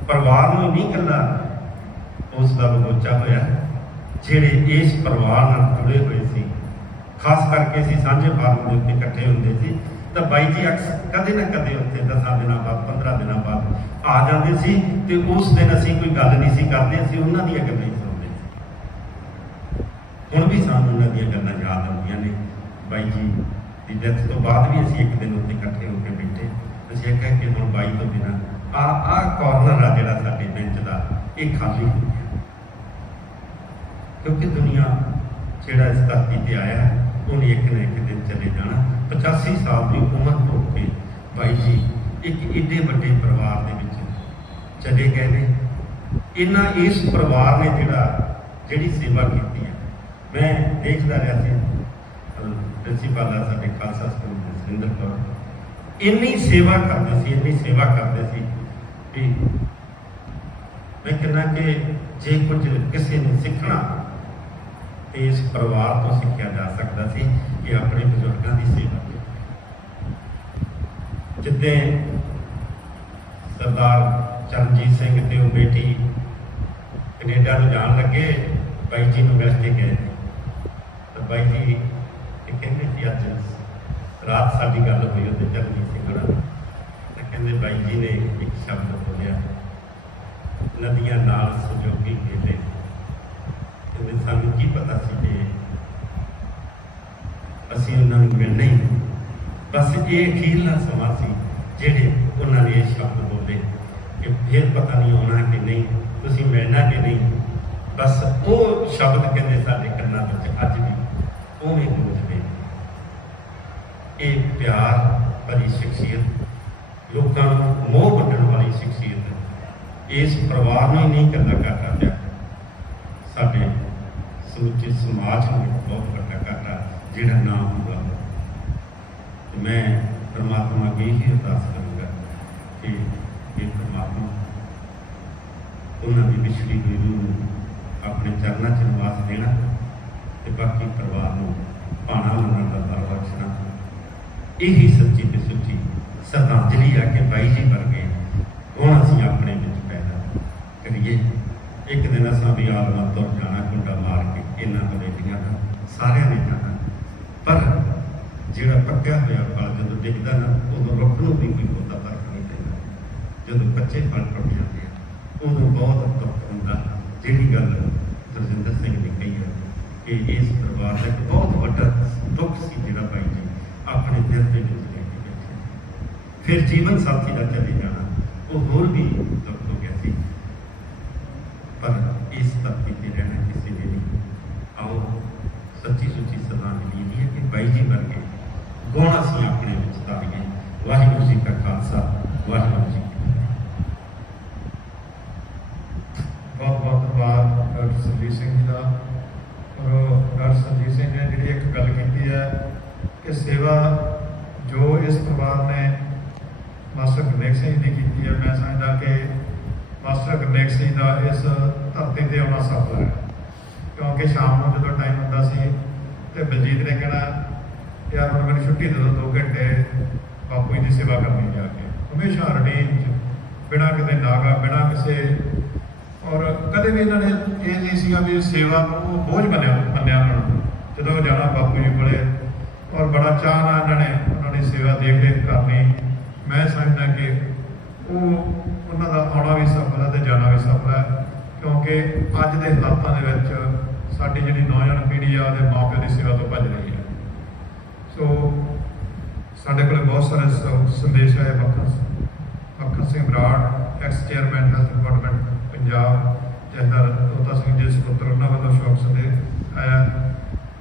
ਪਰਿਵਾਰ ਨੂੰ ਨਹੀਂ ਇਕੱਲਾ ਉਸ ਦਾ ਬਗੋਚਾ ਹੋਇਆ, ਜਿਹੜੇ ਇਸ ਪਰਿਵਾਰ ਨਾਲ ਜੁੜੇ ਹੋਏ ਸੀ। ਖਾਸ ਕਰਕੇ ਅਸੀਂ ਸਾਂਝੇ ਫਾਰਮ ਦੇ ਉੱਤੇ ਇਕੱਠੇ ਹੁੰਦੇ ਸੀ ਤਾਂ ਬਾਈ ਜੀ ਅਕਸਰ ਕਦੇ ਨਾ ਕਦੇ ਉੱਥੇ 10 ਦਿਨਾਂ ਬਾਅਦ 15 ਦਿਨਾਂ ਬਾਅਦ ਆ ਜਾਂਦੇ ਸੀ ਤੇ ਉਸ ਦਿਨ ਅਸੀਂ ਕੋਈ ਗੱਲ ਨਹੀਂ ਸੀ ਕਰਦੇ, ਅਸੀਂ ਉਹਨਾਂ ਦੀਆਂ ਗੱਲਾਂ ਹੀ ਸੁਣਦੇ ਸੀ। ਹੁਣ ਵੀ ਸਾਨੂੰ ਉਹਨਾਂ ਦੀਆਂ ਗੱਲਾਂ ਯਾਦ ਆਉਂਦੀਆਂ ਨੇ। ਬਾਈ ਜੀ ਦੀ ਡੈਥ ਤੋਂ ਬਾਅਦ ਵੀ ਅਸੀਂ ਇੱਕ ਦਿਨ ਉੱਤੇ ਇਕੱਠੇ ਹੋ ਕੇ ਬੈਠੇ, ਅਸੀਂ ਇਹ ਕਹਿ ਕੇ ਹੁਣ ਬਾਈ ਤੋਂ ਬਿਨਾਂ ਆਹ ਕਾਰਨਰ ਆ ਜਿਹੜਾ ਸਾਡੇ ਬੈਂਚ ਦਾ ਇਹ ਖਾਲੀ ਹੋ ਗਿਆ, ਕਿਉਂਕਿ ਦੁਨੀਆ ਜਿਹੜਾ ਇਸ ਧਰਤੀ ਤੇ ਆਇਆ ਉਹਨੇ ਇੱਕ ਨਾ ਇੱਕ ਦਿਨ ਚਲੇ ਜਾਣਾ। 85 ਸਾਲ ਦੀ ਉਮਰ ਹੋ ਕੇ ਬਾਈ ਜੀ ਇੱਕ ਏਡੇ ਵੱਡੇ ਪਰਿਵਾਰ ਦੇ ਵਿੱਚ ਚਲੇ ਗਏ ਨੇ। ਇਹਨਾਂ ਇਸ ਪਰਿਵਾਰ ਨੇ ਜਿਹੜੀ ਸੇਵਾ ਕੀਤੀ ਹੈ, ਮੈਂ ਦੇਖਦਾ ਰਿਹਾ ਸੀ ਪ੍ਰਿੰਸੀਪਲ ਆ ਸਾਡੇ ਖਾਲਸਾ ਸਕੂਲ ਦੇ ਸੁਰਿੰਦਰ ਕੌਰ, ਇੰਨੀ ਸੇਵਾ ਕਰਦੇ ਸੀ ਵੀ ਮੈਂ ਕਹਿੰਦਾ ਕਿ ਜੇ ਕੁਝ ਕਿਸੇ ਨੇ ਸਿੱਖਣਾ ਤੇ ਇਸ ਪਰਿਵਾਰ ਤੋਂ ਸਿੱਖਿਆ ਜਾ ਸਕਦਾ ਸੀ ਕਿ ਆਪਣੇ ਬਜ਼ੁਰਗਾਂ ਦੀ ਸੇਵਾ। ਜਿੱਦਾਂ ਸਰਦਾਰ ਚਰਨਜੀਤ ਸਿੰਘ ਤੇ ਉਹ ਬੇਟੀ ਕੈਨੇਡਾ ਨੂੰ ਜਾਣ ਲੱਗੇ, ਬਾਈ ਜੀ ਨੂੰ ਮਿਲ ਕੇ ਗਏ ਤਾਂ ਬਾਈ ਜੀ ਇਹ ਕਹਿੰਦੇ ਕਿ ਅੱਜ ਰਾਤ ਸਾਡੀ ਗੱਲ ਹੋਈ ਉਹਦੇ ਚਰਨਜੀਤ ਸਿੰਘ ਨਾਲ, ਤਾਂ ਕਹਿੰਦੇ ਬਾਈ ਜੀ ਨੇ ਇੱਕ ਸ਼ਬਦ ਬੋਲਿਆ, ਨਦੀਆਂ ਨਾਲ ਸੰਜੋਗੀ ਮੇਲੇ। ਕਹਿੰਦੇ ਸਾਨੂੰ ਕੀ ਪਤਾ ਸੀ ਕਿ ਅਸੀਂ ਉਹਨਾਂ ਨੂੰ ਮਿਲਣਾ ਹੀ, ਬਸ ਇਹ ਅਖੀਰਲਾ ਸਮਾਂ ਸੀ ਜਿਹੜੇ ਉਹਨਾਂ ਨੇ ਇਹ ਸ਼ਬਦ ਬੋਲੇ ਕਿ ਫਿਰ ਪਤਾ ਨਹੀਂ ਆਉਣਾ ਕਿ ਨਹੀਂ, ਤੁਸੀਂ ਮਿਲਣਾ ਕਿ ਨਹੀਂ। ਬਸ ਉਹ ਸ਼ਬਦ ਕਹਿੰਦੇ ਸਾਡੇ ਕੰਨਾਂ ਵਿੱਚ ਅੱਜ ਵੀ ਉਵੇਂ ਗੂੰਜਦੇ। ਇਹ ਪਿਆਰ ਭਰੀ ਸ਼ਖਸੀਅਤ, ਲੋਕਾਂ ਨੂੰ ਮੋਹ ਵੰਡਣ ਵਾਲੀ ਸ਼ਖਸੀਅਤ ਇਸ ਪਰਿਵਾਰ ਨੂੰ ਹੀ ਨਹੀਂ ਇਕੱਲਾ ਘਾਟਾ ਪਿਆ, ਸਾਡੇ ਸਮੁੱਚੇ ਸਮਾਜ ਨੂੰ ਬਹੁਤ ਵੱਡਾ ਘਾਟਾ ਜਿਹੜਾ ਨਾ ਹੁੰਦਾ। ਮੈਂ ਪਰਮਾਤਮਾ ਅੱਗੇ ਹੀ ਅਰਦਾਸ ਕਰੂੰਗਾ ਕਿ ਇਹ ਪਰਮਾਤਮਾ ਉਹਨਾਂ ਦੀ ਵਿਛੜੀ ਹੋਈ ਰੂਹ ਨੂੰ ਆਪਣੇ ਚਰਨਾਂ 'ਚ ਨਿਵਾਸ ਦੇਣਾ ਤੇ ਬਾਕੀ ਪਰਿਵਾਰ ਨੂੰ ਭਾਣਾ ਮੰਨਣ ਦਾ ਦਰ ਬਖਸ਼ਣਾ। ਇਹੀ ਸੱਚੀ ਤੇ ਸੁੱਚੀ ਸ਼ਰਧਾਂਜਲੀ ਆ ਕਿ ਬਾਈ ਜੀ ਵਰਗੇ ਹੁਣ ਅਸੀਂ ਆਪਣੇ ਵਿੱਚ ਪੈਦਾ ਕਰੀਏ। ਇੱਕ ਦਿਨ ਅਸਾਂ ਵੀ ਆਲਮਾ ਤੁਰ ਜਾਣਾ ਕੁੰਡਾ ਮਾਰ ਕੇ, ਇਹਨਾਂ ਬਲੇਟੀਆਂ ਦਾ ਸਾਰਿਆਂ ਨੇ ਜਾਣਾ, ਪਰ ਜਿਹੜਾ ਪੱਕਿਆ ਹੋਇਆ ਫਲ ਜਦੋਂ ਡਿੱਗਦਾ ਨਾ ਉਦੋਂ ਰੁੱਖ ਨੂੰ ਵੀ ਕੋਈ ਬਹੁਤਾ ਫਰਕ ਨਹੀਂ ਪੈਂਦਾ। ਜਦੋਂ ਕੱਚੇ ਫਲ ਟੁੱਟ ਜਾਂਦੇ ਆ ਉਦੋਂ ਬਹੁਤ ਦੁੱਖ ਹੁੰਦਾ। ਜਿਹੜੀ ਗੱਲ ਗੁਰਜਿੰਦਰ ਸਿੰਘ ਨੇ ਕਹੀ ਹੈ ਕਿ ਇਸ ਪਰਿਵਾਰ ਦਾ ਇੱਕ ਬਹੁਤ ਵੱਡਾ ਦੁੱਖ ਸੀ ਜਿਹੜਾ ਬਾਈ ਜੀ ਆਪਣੇ ਦਿਲ ਦੇ ਵਿੱਚ ਲੈ ਕੇ ਬੈਠੇ। ਫਿਰ ਜੀਵਨ ਸਾਥੀ ਦਾ ਚਲੇ ਜਾਣਾ ਉਹ ਹੋਰ ਵੀ ਦੁੱਖ ਹੋ ਗਿਆ ਸੀ, ਪਰ ਇਸ ਧਰਤੀ ਤੇ ਰਹਿਣਾ ਕਿਸੇ ਨੇ ਨਹੀਂ। ਆਓ ਸੱਚੀ ਸੁੱਚੀ ਸ਼ਰਧਾਂਜਲੀ ਹੈ ਕਿ ਬਾਈ ਜੀ ਵਰਗੇ ਗੁਣ ਅਸੀਂ ਆਪਣੇ ਵਿੱਚ ਧਾਰੀਏ। ਵਾਹਿਗੁਰੂ ਜੀ ਕਾ ਖਾਲਸਾ, ਵਾਹਿਗੁਰੂ ਜੀ ਕੀ ਫਤਿਹ। ਬਹੁਤ ਬਹੁਤ ਧੰਨਵਾਦ ਡਾਕਟਰ ਸੰਜੀਤ ਸਿੰਘ ਜੀ ਦਾ। ਔਰ ਡਾਕਟਰ ਸੰਜੀਤ ਸਿੰਘ ਨੇ ਜਿਹੜੀ ਇੱਕ ਗੱਲ ਕੀਤੀ ਹੈ ਕਿ ਸੇਵਾ ਜੋ ਇਸ ਪਰਿਵਾਰ ਨੇ ਮਾਸਟਰ ਗੁਰਨੇਕ ਸਿੰਘ ਜੀ ਨੇ ਕੀਤੀ ਹੈ, ਮੈਂ ਸਮਝਦਾ ਕਿ ਮਾਸਟਰ ਗੁਰਨੇਕ ਸਿੰਘ ਦਾ ਇਸ ਧਰਤੀ ਤੇ ਆਉਣਾ ਸਫਲ ਹੈ। ਕਿਉਂਕਿ ਸ਼ਾਮ ਨੂੰ ਜਦੋਂ ਟਾਈਮ ਹੁੰਦਾ ਸੀ ਤੇ ਬਲਜੀਤ ਨੇ ਕਹਿਣਾ ਯਾਰ ਹੁਣ ਮੈਨੂੰ ਛੁੱਟੀ ਦੇ ਦਿਓ 2 ਘੰਟੇ ਬਾਪੂ ਜੀ ਦੀ ਸੇਵਾ ਕਰਨੀ ਜਾ ਕੇ। ਹਮੇਸ਼ਾ ਰੂਟੀਨ 'ਚ ਬਿਨਾਂ ਕਿਤੇ ਨਾਗਾ, ਬਿਨਾਂ ਕਿਸੇ, ਔਰ ਕਦੇ ਵੀ ਇਹਨਾਂ ਨੇ ਇਹ ਨਹੀਂ ਸੀਗਾ ਵੀ ਸੇਵਾ ਨੂੰ ਬੋਝ ਮੰਨਿਆ ਉਹਨਾਂ ਨੂੰ। ਜਦੋਂ ਜਾਣਾ ਬਾਪੂ ਜੀ ਕੋਲੇ ਔਰ ਬੜਾ ਚਾਅ ਨਾਲ ਉਹਨਾਂ ਦੀ ਸੇਵਾ ਦੇਖ ਰੇਖ ਕਰਨੀ। ਮੈਂ ਸਮਝਦਾ ਕਿ ਉਹਨਾਂ ਦਾ ਆਉਣਾ ਵੀ ਸਫਲ ਹੈ ਤੇ ਜਾਣਾ ਵੀ ਸਫਲ ਹੈ, ਕਿਉਂਕਿ ਅੱਜ ਦੇ ਹਾਲਾਤਾਂ ਦੇ ਵਿੱਚ ਸਾਡੀ ਜਿਹੜੀ ਨੌਜਵਾਨ ਪੀੜ੍ਹੀ ਆ ਉਹਦੇ ਮਾਂ ਪਿਓ ਦੀ ਸੇਵਾ ਤੋਂ ਭੱਜ ਰਹੀ ਹੈ। ਸੋ ਸਾਡੇ ਕੋਲ ਬਹੁਤ ਸਾਰੇ ਸੰਦੇਸ਼ ਆਏ। Makhan Singh Brar, ex chairman health department Punjab, ਜਥੇਦਾਰ ਤੋਤਾ ਸਿੰਘ ਜੀ ਸਪੁੱਤਰ ਉਹਨਾਂ ਵੱਲੋਂ ਸ਼ੋਕ ਸੰਦੇਸ਼ ਆਇਆ।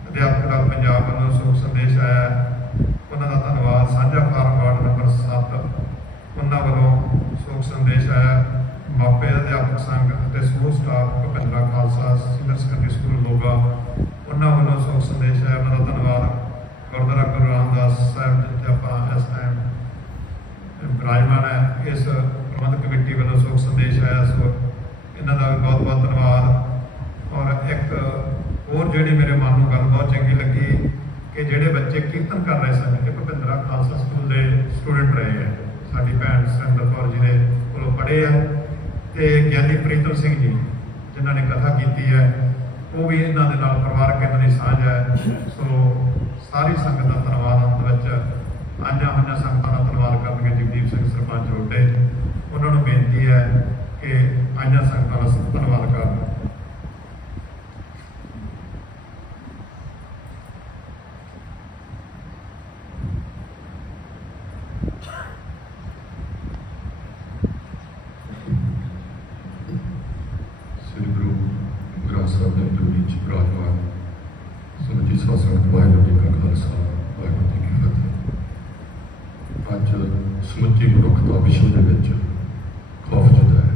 ਅਧਿਆਪਕ ਦਲ ਪੰਜਾਬ ਵੱਲੋਂ ਸ਼ੋਕ ਸੰਦੇਸ਼ ਆਇਆ। ਉਹਨਾਂ ਦਾ ਧੰਨਵਾਦ। ਸਾਂਝਾ ਫਾਰਮ ਵਾਰਡ ਨੰਬਰ 7 ਉਹਨਾਂ ਵੱਲੋਂ ਸ਼ੋਕ ਸੰਦੇਸ਼ ਆਇਆ। ਮਾਪੇ ਅਧਿਆਪਕ ਸੰਘ ਅਤੇ ਸਮੂਹ staff Bhupindra Khalsa senior secondary school ਲੋਗਾ ਉਹਨਾਂ ਵੱਲੋਂ ਸ਼ੋਕ ਸੰਦੇਸ਼ ਆਇਆ। ਉਹਨਾਂ ਦਾ ਧੰਨਵਾਦ। ਗੁਰਦੁਆਰਾ ਗੁਰੂ ਰਾਮਦਾਸ ਸਾਹਿਬ ਜਿੱਥੇ ਆਪਾਂ ਇਸ ਟਾਈਮ ਵਿਰਾਜਮਾਨ ਹੈ, ਇਸ ਪ੍ਰਬੰਧਕ ਕਮੇਟੀ ਵੱਲੋਂ ਸ਼ੋਕ ਸੰਦੇਸ਼ ਆਇਆ। ਸੋ ਇਹਨਾਂ ਦਾ ਵੀ ਬਹੁਤ ਬਹੁਤ ਧੰਨਵਾਦ। ਔਰ ਇੱਕ ਹੋਰ ਜਿਹੜੀ ਮੇਰੇ ਮਨ ਨੂੰ ਗੱਲ ਬਹੁਤ ਚੰਗੀ ਲੱਗੀ ਕਿ ਜਿਹੜੇ ਬੱਚੇ ਕੀਰਤਨ ਕਰ ਰਹੇ ਸਨ, ਇਹ ਭੁਪਿੰਦਰਾ ਖਾਲਸਾ ਸਕੂਲ ਦੇ ਸਟੂਡੈਂਟ ਰਹੇ ਹੈ। ਸਾਡੀ ਭੈਣ ਸੁਰਿੰਦਰ ਕੌਰ ਜੀ ਦੇ ਕੋਲੋਂ ਪੜ੍ਹੇ ਆ ਤੇ ਗਿਆਨੀ ਪ੍ਰੀਤਮ ਸਿੰਘ ਜੀ ਜਿਨ੍ਹਾਂ ਨੇ ਕਥਾ ਕੀਤੀ ਹੈ, ਉਹ ਵੀ ਇਹਨਾਂ ਦੇ ਨਾਲ ਪਰਿਵਾਰਕ ਇਹਨਾਂ ਦੀ ਸਾਂਝ ਹੈ। ਸੋ ਸਾਰੀ ਸੰਗਤ ਦਾ ਧੰਨਵਾਦ। ਅੰਤ ਵਿੱਚ ਆਈਆਂ ਹੋਈਆਂ ਸੰਗਤਾਂ ਦਾ ਧੰਨਵਾਦ ਕਰਨਗੇ ਜਗਦੀਪ ਸਿੰਘ ਸਰਪੰਚ ਰੋਡੇ। ਉਹਨਾਂ ਨੂੰ ਬੇਨਤੀ ਹੈ ਕਿ ਆਈਆਂ ਸੰਗਤਾਂ ਦਾ ਧੰਨਵਾਦ ਕਰਨ। ਸ੍ਰੀ ਗੁਰੂ ਗ੍ਰੰਥ ਸਾਹਿਬ ਦੇ ਅੰਦਰ ਵਿੱਚ ਵਿਰਾਜਮਾਨ ਸਮੁੱਚੀ ਸਾਧ ਸੰਗਤ, ਵਾਹਿਗੁਰੂ ਜੀ ਕਾ ਖਾਲਸਾ, ਵਾਹਿਗੁਰੂ ਜੀ ਕੀ ਫਤਿਹ। ਅੱਜ ਸਮੁੱਚੀ ਮਨੁੱਖਤਾ ਵਿਸ਼ਵ ਦੇ ਵਿੱਚ ਖੌਫਜਦਾ ਹੈ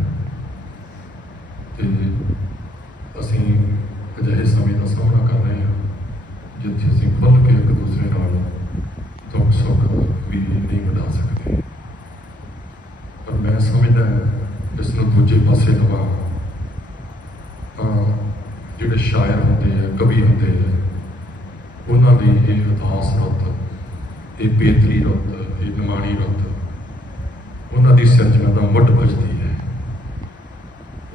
ਤੇ ਅਸੀਂ ਅਜਿਹੇ ਸਮੇਂ ਦਾ ਸਾਹਮਣਾ ਕਰ ਰਹੇ ਹਾਂ ਜਿੱਥੇ ਅਸੀਂ ਖੁੱਲ੍ਹ ਕੇ ਇੱਕ ਦੂਸਰੇ ਨਾਲ ਦੁੱਖ ਸੁੱਖ ਵੀ ਨਹੀਂ ਵਧਾ ਸਕਦੇ। ਪਰ ਮੈਂ ਸਮਝਦਾ ਇਸ ਨੂੰ ਦੂਜੇ ਪਾਸੇ ਲਵਾ ਜਿਹੜੇ ਸ਼ਾਇਰ ਹੁੰਦੇ ਆ, ਕਵੀ ਹੁੰਦੇ ਆ, ਉਹਨਾਂ ਦੀ ਇਹ ਉਦਾਸ ਰੁੱਤ, ਇਹ ਬੇਤਰੀ ਰੁੱਤ, ਇਹ ਨਿਮਾਣੀ ਰੁੱਤ ਉਹਨਾਂ ਦੀ ਸਿਰਜਣਾ ਦਾ ਮੁੱਢ ਵੱਜਦੀ ਹੈ।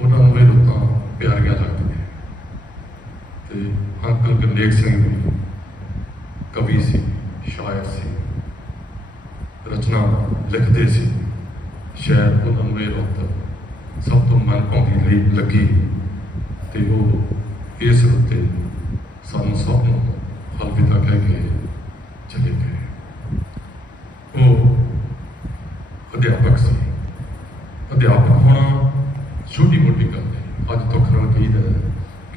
ਉਹਨਾਂ ਨੂੰ ਇਹ ਰੁੱਤਾਂ ਪਿਆਰੀਆਂ ਲੱਗਦੀਆਂ। ਤੇ ਅੰਕਲ ਗੁਰਨੇਕ ਸਿੰਘ ਵੀ ਕਵੀ ਸੀ, ਸ਼ਾਇਰ ਸੀ, ਰਚਨਾ ਲਿਖਦੇ ਸੀ। ਸ਼ਾਇਦ ਉਹਨਾਂ ਨੂੰ ਇਹ ਰੁੱਤ ਸਭ ਤੋਂ ਮਨ ਭਾਉਂਦੀ ਲਈ ਲੱਗੀ ਤੇ ਉਹ ਇਸ ਉੱਤੇ ਸਾਨੂੰ ਸਭ ਨੂੰ ਅਲਵਿਦਾ ਕਹਿ ਕੇ ਚਲੇ ਗਏ। ਉਹ ਅਧਿਆਪਕ ਸੀ। ਅਧਿਆਪਕ ਹੋਣਾ ਛੋਟੀ ਮੋਟੀ ਗੱਲ ਨਹੀਂ। ਅੱਜ ਦੁੱਖ ਨਾਲ ਕਹੀਦਾ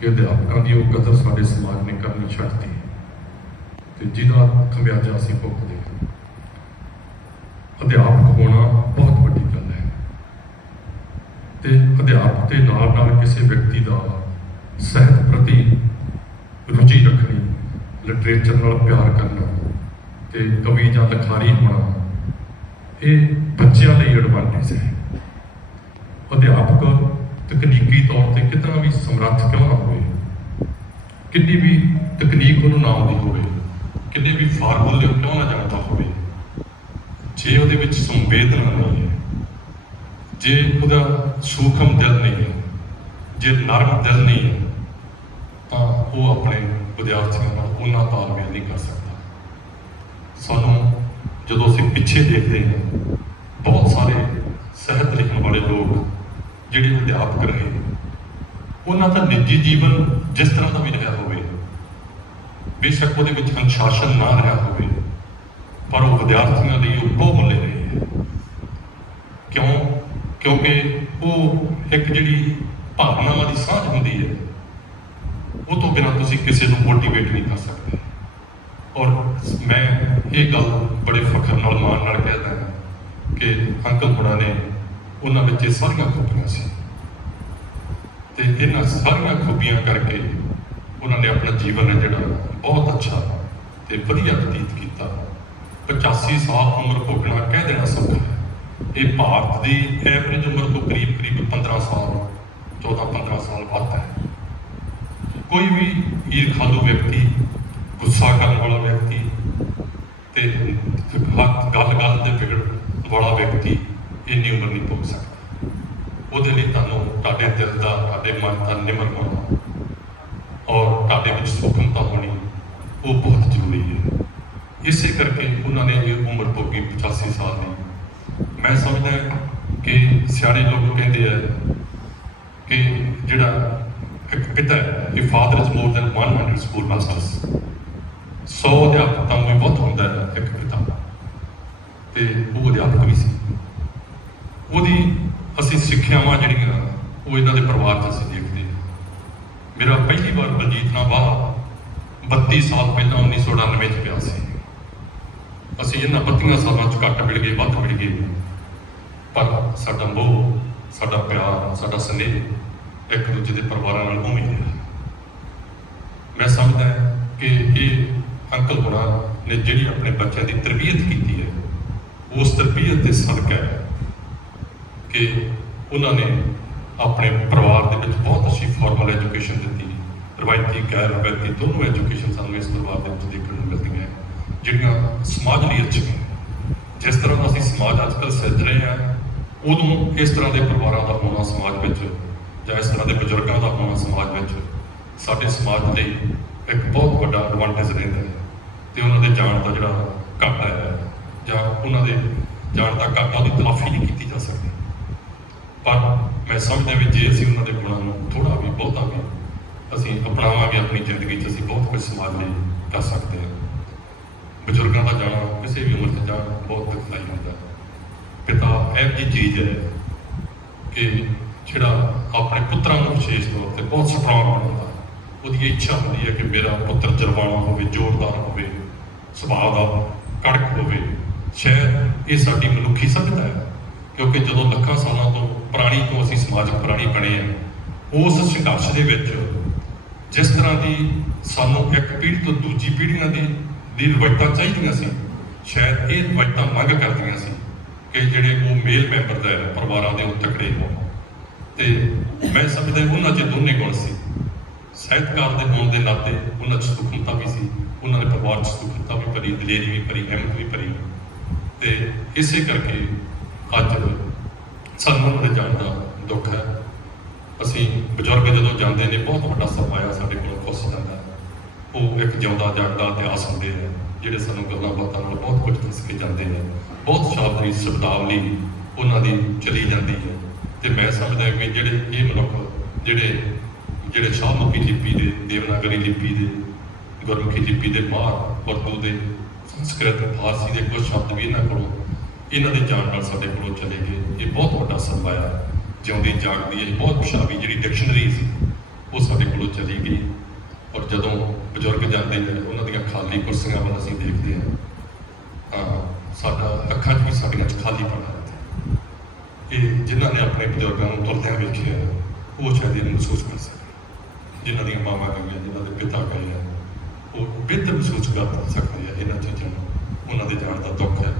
ਕਿ ਅਧਿਆਪਕਾਂ ਦੀ ਉਹ ਕਦਰ ਸਾਡੇ ਸਮਾਜ ਨੇ ਕਰਨੀ ਛੱਡਤੀ ਤੇ ਜਿਹਦਾ ਖਮਿਆਜਾ ਅਸੀਂ ਭੁਗਤਦੇ ਹਾਂ। ਅਧਿਆਪਕ ਹੋਣਾ ਬਹੁਤ ਵੱਡੀ ਗੱਲ ਹੈ ਤੇ ਅਧਿਆਪਕ ਦੇ ਨਾਲ ਨਾਲ ਕਿਸੇ ਵਿਅਕਤੀ ਦਾ ਸਾਹਿਤ ਪ੍ਰਤੀ ਰੁਚੀ ਰੱਖਣੀ, ਲਿਟਰੇਚਰ ਨਾਲ ਪਿਆਰ ਕਰਨਾ ਤੇ ਕਵੀ ਜਾਂ ਲਿਖਾਰੀ ਹੋਣਾ, ਇਹ ਬੱਚਿਆਂ ਲਈ ਐਡਵਾਂਟੇਜ ਹੈ। ਅਧਿਆਪਕ ਤਕਨੀਕੀ ਤੌਰ ਤੇ ਕਿਤਨਾ ਵੀ ਸਮਰੱਥ ਕਿਉਂ ਨਾ ਹੋਵੇ, ਕਿੰਨੀ ਵੀ ਤਕਨੀਕ ਉਹਨੂੰ ਨਾ ਆਉਂਦੀ ਹੋਵੇ, ਕਿੰਨੇ ਵੀ ਫਾਰਮੂਲੇ ਕਿਉਂ ਨਾ ਜਾਣਦਾ ਹੋਵੇ, ਜੇ ਉਹਦੇ ਵਿੱਚ ਸੰਵੇਦਨਾ ਨਹੀਂ ਹੈ, ਜੇ ਉਹਦਾ ਸੂਖਮ ਦਿਲ ਨਹੀਂ ਹੈ, ਜੇ ਨਰਮ ਦਿਲ ਨਹੀਂ ਹੈ, ਤਾਂ ਉਹ ਆਪਣੇ ਵਿਦਿਆਰਥੀਆਂ ਨਾਲ ਉਹਨਾਂ ਤਾਲਮੇਲ ਨਹੀਂ ਕਰ ਸਕਦਾ। ਸਾਨੂੰ ਜਦੋਂ ਅਸੀਂ ਪਿੱਛੇ ਦੇਖਦੇ ਹਾਂ, ਬਹੁਤ ਸਾਰੇ ਸਾਹਿਤ ਲਿਖਣ ਵਾਲੇ ਲੋਕ ਜਿਹੜੇ ਅਧਿਆਪਕ ਰਹੇ, ਉਹਨਾਂ ਦਾ ਨਿੱਜੀ ਜੀਵਨ ਜਿਸ ਤਰ੍ਹਾਂ ਦਾ ਵੀ ਰਿਹਾ ਹੋਵੇ, ਬੇਸ਼ੱਕ ਉਹਦੇ ਵਿੱਚ ਅਨੁਸ਼ਾਸਨ ਨਾ ਰਿਹਾ ਹੋਵੇ, ਪਰ ਉਹ ਵਿਦਿਆਰਥੀਆਂ ਲਈ ਉਹ ਬਹੁਮੁੱਲੇ ਰਹੇ ਹੈ। ਕਿਉਂਕਿ ਉਹ ਇੱਕ ਜਿਹੜੀ ਭਾਵਨਾਵਾਂ ਦੀ ਸਾਂਝ ਹੁੰਦੀ ਹੈ, ਉਹ ਤੋਂ ਬਿਨਾਂ ਤੁਸੀਂ ਕਿਸੇ ਨੂੰ ਮੋਟੀਵੇਟ ਨਹੀਂ ਕਰ ਸਕਦੇ। ਔਰ ਮੈਂ ਇਹ ਗੱਲ ਬੜੇ ਫਖਰ ਨਾਲ, ਮਾਣ ਨਾਲ ਕਹਿੰਦਾ ਕਿ ਅੰਕਲ ਹੋਣਾ ਨੇ ਉਹਨਾਂ ਵਿੱਚ ਇਹ ਸਾਰੀਆਂ ਖੂਬੀਆਂ ਸੀ ਤੇ ਇਹਨਾਂ ਸਾਰੀਆਂ ਖੂਬੀਆਂ ਕਰਕੇ ਉਹਨਾਂ ਨੇ ਆਪਣਾ ਜੀਵਨ ਹੈ ਜਿਹੜਾ ਬਹੁਤ ਅੱਛਾ ਤੇ ਵਧੀਆ ਬਤੀਤ ਕੀਤਾ। 85 ਸਾਲ ਉਮਰ ਭੋਗਣਾ ਕਹਿ ਦੇਣਾ ਸੌਖਾ ਹੈ। ਇਹ ਭਾਰਤ ਦੀ ਐਵਰੇਜ ਉਮਰ ਤੋਂ ਕਰੀਬ 15 ਸਾਲ, 14-15 ਸਾਲ ਵੱਧ ਹੈ। ਕੋਈ ਵੀ ਈਰਖਾਲੂ ਵਿਅਕਤੀ, ਗੁੱਸਾ ਕਰਨ ਵਾਲਾ ਵਿਅਕਤੀ ਤੇ ਗੱਲ ਤੇ ਵਿਗੜਨ ਵਾਲਾ ਵਿਅਕਤੀ ਇੰਨੀ ਉਮਰ ਨਹੀਂ ਭੋਗ ਸਕਦਾ। ਉਹਦੇ ਲਈ ਤੁਹਾਨੂੰ ਤੁਹਾਡੇ ਦਿਲ ਦਾ, ਤੁਹਾਡੇ ਮਨ ਦਾ ਨਿਮਰ ਹੋਣਾ ਔਰ ਤੁਹਾਡੇ ਵਿੱਚ ਸੂਖਮਤਾ ਹੋਣੀ ਉਹ ਬਹੁਤ ਜ਼ਰੂਰੀ ਹੈ। ਇਸੇ ਕਰਕੇ ਉਹਨਾਂ ਨੇ ਇਹ ਉਮਰ ਭੋਗੀ 85 ਸਾਲ ਦੀ। ਮੈਂ ਸਮਝਦਾ ਕਿ ਸਿਆਣੇ ਲੋਕ ਕਹਿੰਦੇ ਆ ਕਿ ਜਿਹੜਾ ਇੱਕ ਪਿਤਾ ਹੈ, ਇਹ father is more than 100 school masters. 100 ਅਧਿਆਪਕ ਤਾਂ ਵੀ ਬਹੁਤ ਹੁੰਦਾ ਹੈ ਇੱਕ ਪਿਤਾ, ਤੇ ਉਹ ਅਧਿਆਪਕ ਵੀ ਸੀ। ਉਹਦੀ ਅਸੀਂ ਸਿੱਖਿਆਵਾਂ ਜਿਹੜੀਆਂ ਉਹ ਇਹਨਾਂ ਦੇ ਪਰਿਵਾਰ 'ਚ ਅਸੀਂ ਦੇਖਦੇ ਪਹਿਲੀ ਵਾਰ ਬਲਜੀਤ ਨਾਲ ਵਾਹ 32 ਸਾਲ ਪਹਿਲਾਂ 1999 ਚ ਪਿਆ ਸੀ। ਅਸੀਂ ਇਹਨਾਂ 32 ਸਾਲਾਂ ਚ ਘੱਟ ਮਿਲ ਗਏ, ਵੱਧ ਮਿਲ ਗਏ, ਪਰ ਸਾਡਾ ਮੋਹ, ਸਾਡਾ ਪਿਆਰ, ਸਾਡਾ ਸਨੇਹ ਇੱਕ ਦੂਜੇ ਦੇ ਪਰਿਵਾਰਾਂ ਨਾਲ ਉਵੇਂ ਹੀ ਰਿਹਾ। ਮੈਂ ਸਮਝਦਾ ਕਿ ਇਹ ਅੰਕਲ ਹੋਣਾ ਨੇ ਜਿਹੜੀ ਆਪਣੇ ਬੱਚਿਆਂ ਦੀ ਤਰਬੀਅਤ ਕੀਤੀ ਹੈ, ਉਸ ਤਰਬੀਅਤ ਦੇ ਸਦਕਾ ਹੈ ਕਿ ਉਹਨਾਂ ਨੇ ਆਪਣੇ ਪਰਿਵਾਰ ਦੇ ਵਿੱਚ ਬਹੁਤ ਅੱਛੀ ਫਾਰਮਲ ਐਜੂਕੇਸ਼ਨ ਦਿੱਤੀ। ਰਵਾਇਤੀ, ਗੈਰ ਰਵਾਇਤੀ ਦੋਨੋਂ ਐਜੂਕੇਸ਼ਨ ਸਾਨੂੰ ਇਸ ਪਰਿਵਾਰ ਦੇ ਵਿੱਚ ਦੇਖਣ ਨੂੰ ਮਿਲਦੀਆਂ, ਜਿਹੜੀਆਂ ਸਮਾਜ ਲਈ ਅੱਛੀਆਂ। ਜਿਸ ਤਰ੍ਹਾਂ ਦਾ ਅਸੀਂ ਸਮਾਜ ਅੱਜ ਕੱਲ੍ਹ ਸਿਰਜ ਰਹੇ ਹਾਂ, ਉਦੋਂ ਇਸ ਤਰ੍ਹਾਂ ਦੇ ਪਰਿਵਾਰਾਂ ਦਾ ਹੋਣਾ ਸਮਾਜ ਵਿੱਚ, ਜਾਂ ਇਸ ਤਰ੍ਹਾਂ ਦੇ ਬਜ਼ੁਰਗਾਂ ਦਾ ਹੋਣਾ ਸਮਾਜ ਵਿੱਚ ਸਾਡੇ ਸਮਾਜ ਲਈ ਇੱਕ ਬਹੁਤ ਵੱਡਾ ਐਡਵਾਂਟੇਜ ਰਹਿੰਦਾ ਹੈ। ਤੇ ਉਹਨਾਂ ਦੇ ਜਾਣ ਦਾ ਜਿਹੜਾ ਘਾਟਾ ਹੈ, ਜਾਂ ਉਹਨਾਂ ਦੇ ਜਾਣ ਦਾ ਘਾਟਾ, ਉਹਦੀ ਤਲਾਫੀ ਨਹੀਂ ਕੀਤੀ ਜਾ ਸਕਦੀ। ਪਰ ਮੈਂ ਸਮਝਦਾ ਵੀ ਜੇ ਅਸੀਂ ਉਹਨਾਂ ਦੇ ਗੁਣਾਂ ਨੂੰ ਥੋੜ੍ਹਾ ਵੀ, ਬਹੁਤਾ ਵੀ ਅਸੀਂ ਅਪਣਾਵਾਂਗੇ ਆਪਣੀ ਜ਼ਿੰਦਗੀ 'ਚ, ਅਸੀਂ ਬਹੁਤ ਕੁਝ ਸਮਾਜ ਲਈ ਕਰ ਸਕਦੇ ਹਾਂ। ਬਜ਼ੁਰਗਾਂ ਦਾ ਜਾਣਾ, ਕਿਸੇ ਵੀ ਉਮਰ 'ਚ ਜਾਣਾ ਬਹੁਤ ਦੁਖਦਾਈ ਹੁੰਦਾ ਹੈ। ਪਿਤਾ ਇਹੋ ਜਿਹੀ ਚੀਜ਼ ਹੈ ਕਿ ਜਿਹੜਾ ਆਪਣੇ ਪੁੱਤਰਾਂ ਨੂੰ ਵਿਸ਼ੇਸ਼ ਤੌਰ 'ਤੇ ਬਹੁਤ ਸਟਰੋਂਗ ਬਣਾਉਂਦਾ। ਉਹਦੀ ਇੱਛਾ ਹੁੰਦੀ ਹੈ ਕਿ ਮੇਰਾ ਪੁੱਤਰ ਜਰਵਾਣਾ ਹੋਵੇ, ਜ਼ੋਰਦਾਰ ਹੋਵੇ, ਸੁਭਾਅ ਦਾ ਕੜਕ ਹੋਵੇ। ਸ਼ਾਇਦ ਇਹ ਸਾਡੀ ਮਨੁੱਖੀ ਸਭਿਅਤਾ ਹੈ, ਕਿਉਂਕਿ ਜਦੋਂ ਲੱਖਾਂ ਸਾਲਾਂ ਤੋਂ ਪੁਰਾਣੀ ਤੋਂ ਅਸੀਂ ਸਮਾਜਿਕ ਪ੍ਰਾਣੀ ਬਣੇ ਹਾਂ, ਉਸ ਸੰਘਰਸ਼ ਦੇ ਵਿੱਚ ਜਿਸ ਤਰ੍ਹਾਂ ਦੀ ਸਾਨੂੰ ਇੱਕ ਪੀੜ੍ਹੀ ਤੋਂ ਦੂਜੀ ਪੀੜ੍ਹੀਆਂ ਦੀ ਰਵਾਇਤਾਂ ਚਾਹੀਦੀਆਂ ਸੀ, ਸ਼ਾਇਦ ਇਹ ਰਵਾਇਤਾਂ ਮੰਗ ਕਰਦੀਆਂ ਸੀ ਕਿ ਜਿਹੜੇ ਉਹ ਮੇਲ ਮੈਂਬਰ ਦਾ ਪਰਿਵਾਰਾਂ ਦੇ ਉਹ ਤਕੜੇ ਹੋਣ। ਤੇ ਮੈਂ ਸਮਝਦਾ ਉਹਨਾਂ 'ਚ ਦੋਨੇ ਗੁਣ ਸੀ। ਸਾਹਿਤਕਾਰ ਦੇ ਹੋਣ ਦੇ ਨਾਤੇ ਉਹਨਾਂ 'ਚ ਸੁਖਮਤਾ ਵੀ ਸੀ, ਉਹਨਾਂ ਦੇ ਪਰਿਵਾਰ 'ਚ ਸੁਖਮਤਾ ਵੀ ਭਰੀ, ਦਲੇਰੀ ਵੀ ਭਰੀ, ਹਿੰਮਤ ਵੀ ਭਰੀ। ਤੇ ਇਸੇ ਕਰਕੇ ਅੱਜ ਸਾਨੂੰ ਉਹਨਾਂ ਦੇ ਜਾਣ ਦਾ ਦੁੱਖ ਹੈ। ਅਸੀਂ ਬਜ਼ੁਰਗ ਜਦੋਂ ਜਾਂਦੇ ਨੇ, ਬਹੁਤ ਵੱਡਾ ਸਰਮਾਇਆ ਸਾਡੇ ਕੋਲੋਂ ਖੁੱਸ ਜਾਂਦਾ। ਉਹ ਇੱਕ ਜਿਉਂਦਾ ਜਾਗਦਾ ਇਤਿਹਾਸ ਹੁੰਦੇ ਆ, ਜਿਹੜੇ ਸਾਨੂੰ ਗੱਲਾਂ ਬਾਤਾਂ ਨਾਲ ਬਹੁਤ ਕੁਝ ਦੱਸ ਕੇ ਜਾਂਦੇ ਨੇ। ਬਹੁਤ ਸ਼ਬਦਾਵਲੀ, ਸ਼ਬਦਾਵਲੀ ਉਹਨਾਂ ਦੀ ਚਲੀ ਜਾਂਦੀ ਹੈ। ਤੇ ਮੈਂ ਸਮਝਦਾ ਕਿ ਜਿਹੜੇ ਇਹ ਮਨੁੱਖ ਜਿਹੜੇ ਸ਼ਾਹਮੁਖੀ ਲਿਪੀ ਦੇ, ਦੇਵਨਾਗਰੀ ਲਿਪੀ ਦੇ, ਗੁਰਮੁਖੀ ਲਿਪੀ ਦੇ ਮਾਹਰ, ਉਰਦੂ ਦੇ, ਸੰਸਕ੍ਰਿਤ, ਫਾਰਸੀ ਦੇ ਕੁਝ ਸ਼ਬਦ ਵੀ ਇਹਨਾਂ ਦੇ ਜਾਣ ਨਾਲ ਸਾਡੇ ਕੋਲੋਂ ਚਲੇ ਗਏ। ਇਹ ਬਹੁਤ ਵੱਡਾ ਸਰਮਾਇਆ, ਜਿਉਂਦੀ ਜਾਗਦੀ ਹੈ ਬਹੁਤ ਪਿਸ਼ਾਬੀ ਜਿਹੜੀ ਡਿਕਸ਼ਨਰੀ ਸੀ, ਉਹ ਸਾਡੇ ਕੋਲੋਂ ਚਲੀ ਗਈ। ਔਰ ਜਦੋਂ ਬਜ਼ੁਰਗ ਜਾਂਦੇ ਨੇ, ਉਹਨਾਂ ਦੀਆਂ ਖਾਲੀ ਕੁਰਸੀਆਂ ਵੱਲ ਅਸੀਂ ਦੇਖਦੇ ਹਾਂ, ਸਾਡਾ ਅੱਖਾਂ 'ਚ ਵੀ ਸਾਡੀਆਂ 'ਚ ਖਾਲੀ ਪਣ ਹੈ। ਇਹ ਜਿਨ੍ਹਾਂ ਨੇ ਆਪਣੇ ਬਜ਼ੁਰਗਾਂ ਨੂੰ ਤੁਰਦਿਆਂ ਵੇਖਿਆ, ਉਹ ਸ਼ਾਇਦ ਇਹ ਮਹਿਸੂਸ ਕਰ ਸਕਦੇ। ਜਿਨ੍ਹਾਂ ਦੀਆਂ ਮਾਵਾਂ ਗਈਆਂ, ਜਿਨ੍ਹਾਂ ਦੇ ਪਿਤਾ ਗਏ ਆ, ਉਹ ਬਿਹਤਰ ਮਹਿਸੂਸ ਕਰ ਸਕਦੇ ਆ ਇਹਨਾਂ ਚੀਜ਼ਾਂ ਨੂੰ। ਉਹਨਾਂ ਦੇ ਜਾਣ ਦਾ ਦੁੱਖ ਹੈ।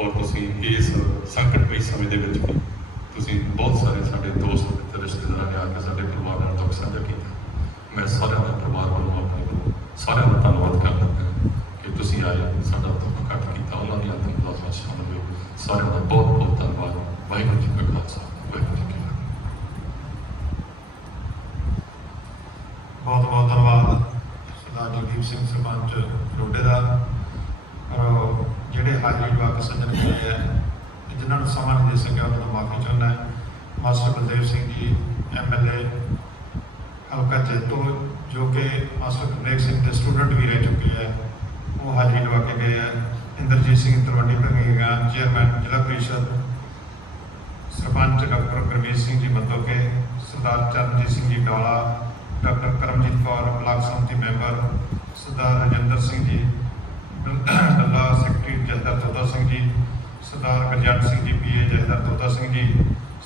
ਔਰ ਤੁਸੀਂ ਇਸ ਸੰਕਟਮਈ ਸਮੇਂ ਦੇ ਵਿੱਚ ਵੀ ਤੁਸੀਂ ਬਹੁਤ ਸਾਰੇ ਸਾਡੇ ਦੋਸਤ ਤੇ ਰਿਸ਼ਤੇਦਾਰਾਂ ਨੇ ਆ ਕੇ ਸਾਡੇ ਪਰਿਵਾਰ ਨਾਲ ਦੁੱਖ ਸਾਂਝਾ ਕੀਤਾ। ਮੈਂ ਸਾਰਿਆਂ ਦੇ ਪਰਿਵਾਰ ਵੱਲੋਂ, ਆਪਣੇ ਵੱਲੋਂ ਸਾਰਿਆਂ ਦਾ ਧੰਨਵਾਦ ਕਰਦਾ ਹਾਂ ਕਿ ਤੁਸੀਂ ਆਏ, ਸਾਡਾ ਦੁੱਖ ਘੱਟ ਕੀਤਾ, ਉਹਨਾਂ ਦੀ ਅੰਤਿਮ ਅਰਦਾਸ ਵਿੱਚ ਸ਼ਾਮਲ ਹੋਏ। ਸਾਰਿਆਂ ਦਾ ਬਹੁਤ ਬਹੁਤ ਧੰਨਵਾਦ। ਵਾਹਿਗੁਰੂ ਜੀ ਕਾ ਖਾਲਸਾ, ਵਾਹਿਗੁਰੂ ਜੀ ਕੀ ਫਤਿਹ। ਬਹੁਤ ਬਹੁਤ ਧੰਨਵਾਦ ਸਰਦਾਰ ਜਗਦੀਪ ਸਿੰਘ ਸਰਪੰਚ ਰੋਡੇ ਦਾ। ਔਰ ਜਿਹੜੇ ਹਾਜ਼ਰੀ ਵਾਕ ਸੱਜਣ ਹੋਏ ਹੈ, ਜਿਨ੍ਹਾਂ ਨੂੰ ਸਮਾਂ ਨਹੀਂ ਦੇ ਸਕਿਆ, ਉਹਨਾਂ ਨੂੰ ਮਾਫੀ ਚਾਹੁੰਦਾ। ਮਾਸਟਰ ਬਲਦੇਵ ਸਿੰਘ ਜੀ MLA ਹਲਕਾ ਜੈਤੋ, ਜੋ ਕਿ ਮਾਸਟਰ ਬਲਦੇਵ ਸਿੰਘ ਦੇ ਸਟੂਡੈਂਟ ਵੀ ਰਹਿ ਚੁੱਕੇ ਹੈ, ਉਹ ਹਾਜ਼ਰੀ ਲਵਾ ਕੇ ਗਏ ਹੈ। ਇੰਦਰਜੀਤ ਸਿੰਘ ਤਲਵੰਡੀ ਭੰਗੀਗਾ, ਚੇਅਰਮੈਨ ਜ਼ਿਲ੍ਹਾ ਪ੍ਰੀਸ਼ਦ, ਸਰਪੰਚ ਡਾਕਟਰ ਗੁਰਮੀਤ ਸਿੰਘ ਜੀ ਮੱਦੋਕੇ, ਸਰਦਾਰ ਚਰਨਜੀਤ ਸਿੰਘ ਜੀ ਡਾਲਾ, ਡਾਕਟਰ ਕਰਮਜੀਤ ਕੌਰ ਬਲਾਕ ਸੰਮਤੀ ਮੈਂਬਰ, ਸਰਦਾਰ ਰਜਿੰਦਰ ਸਿੰਘ ਜੀ ਡੱਲਾ ਸੈਕਟਰੀ ਜਥੇਦਾਰ ਤੋਤਾ ਸਿੰਘ ਜੀ, ਸਰਦਾਰ ਗੁਰਜੰਟ ਸਿੰਘ ਜੀ PA ਜਥੇਦਾਰ ਤੋਤਾ ਸਿੰਘ ਜੀ,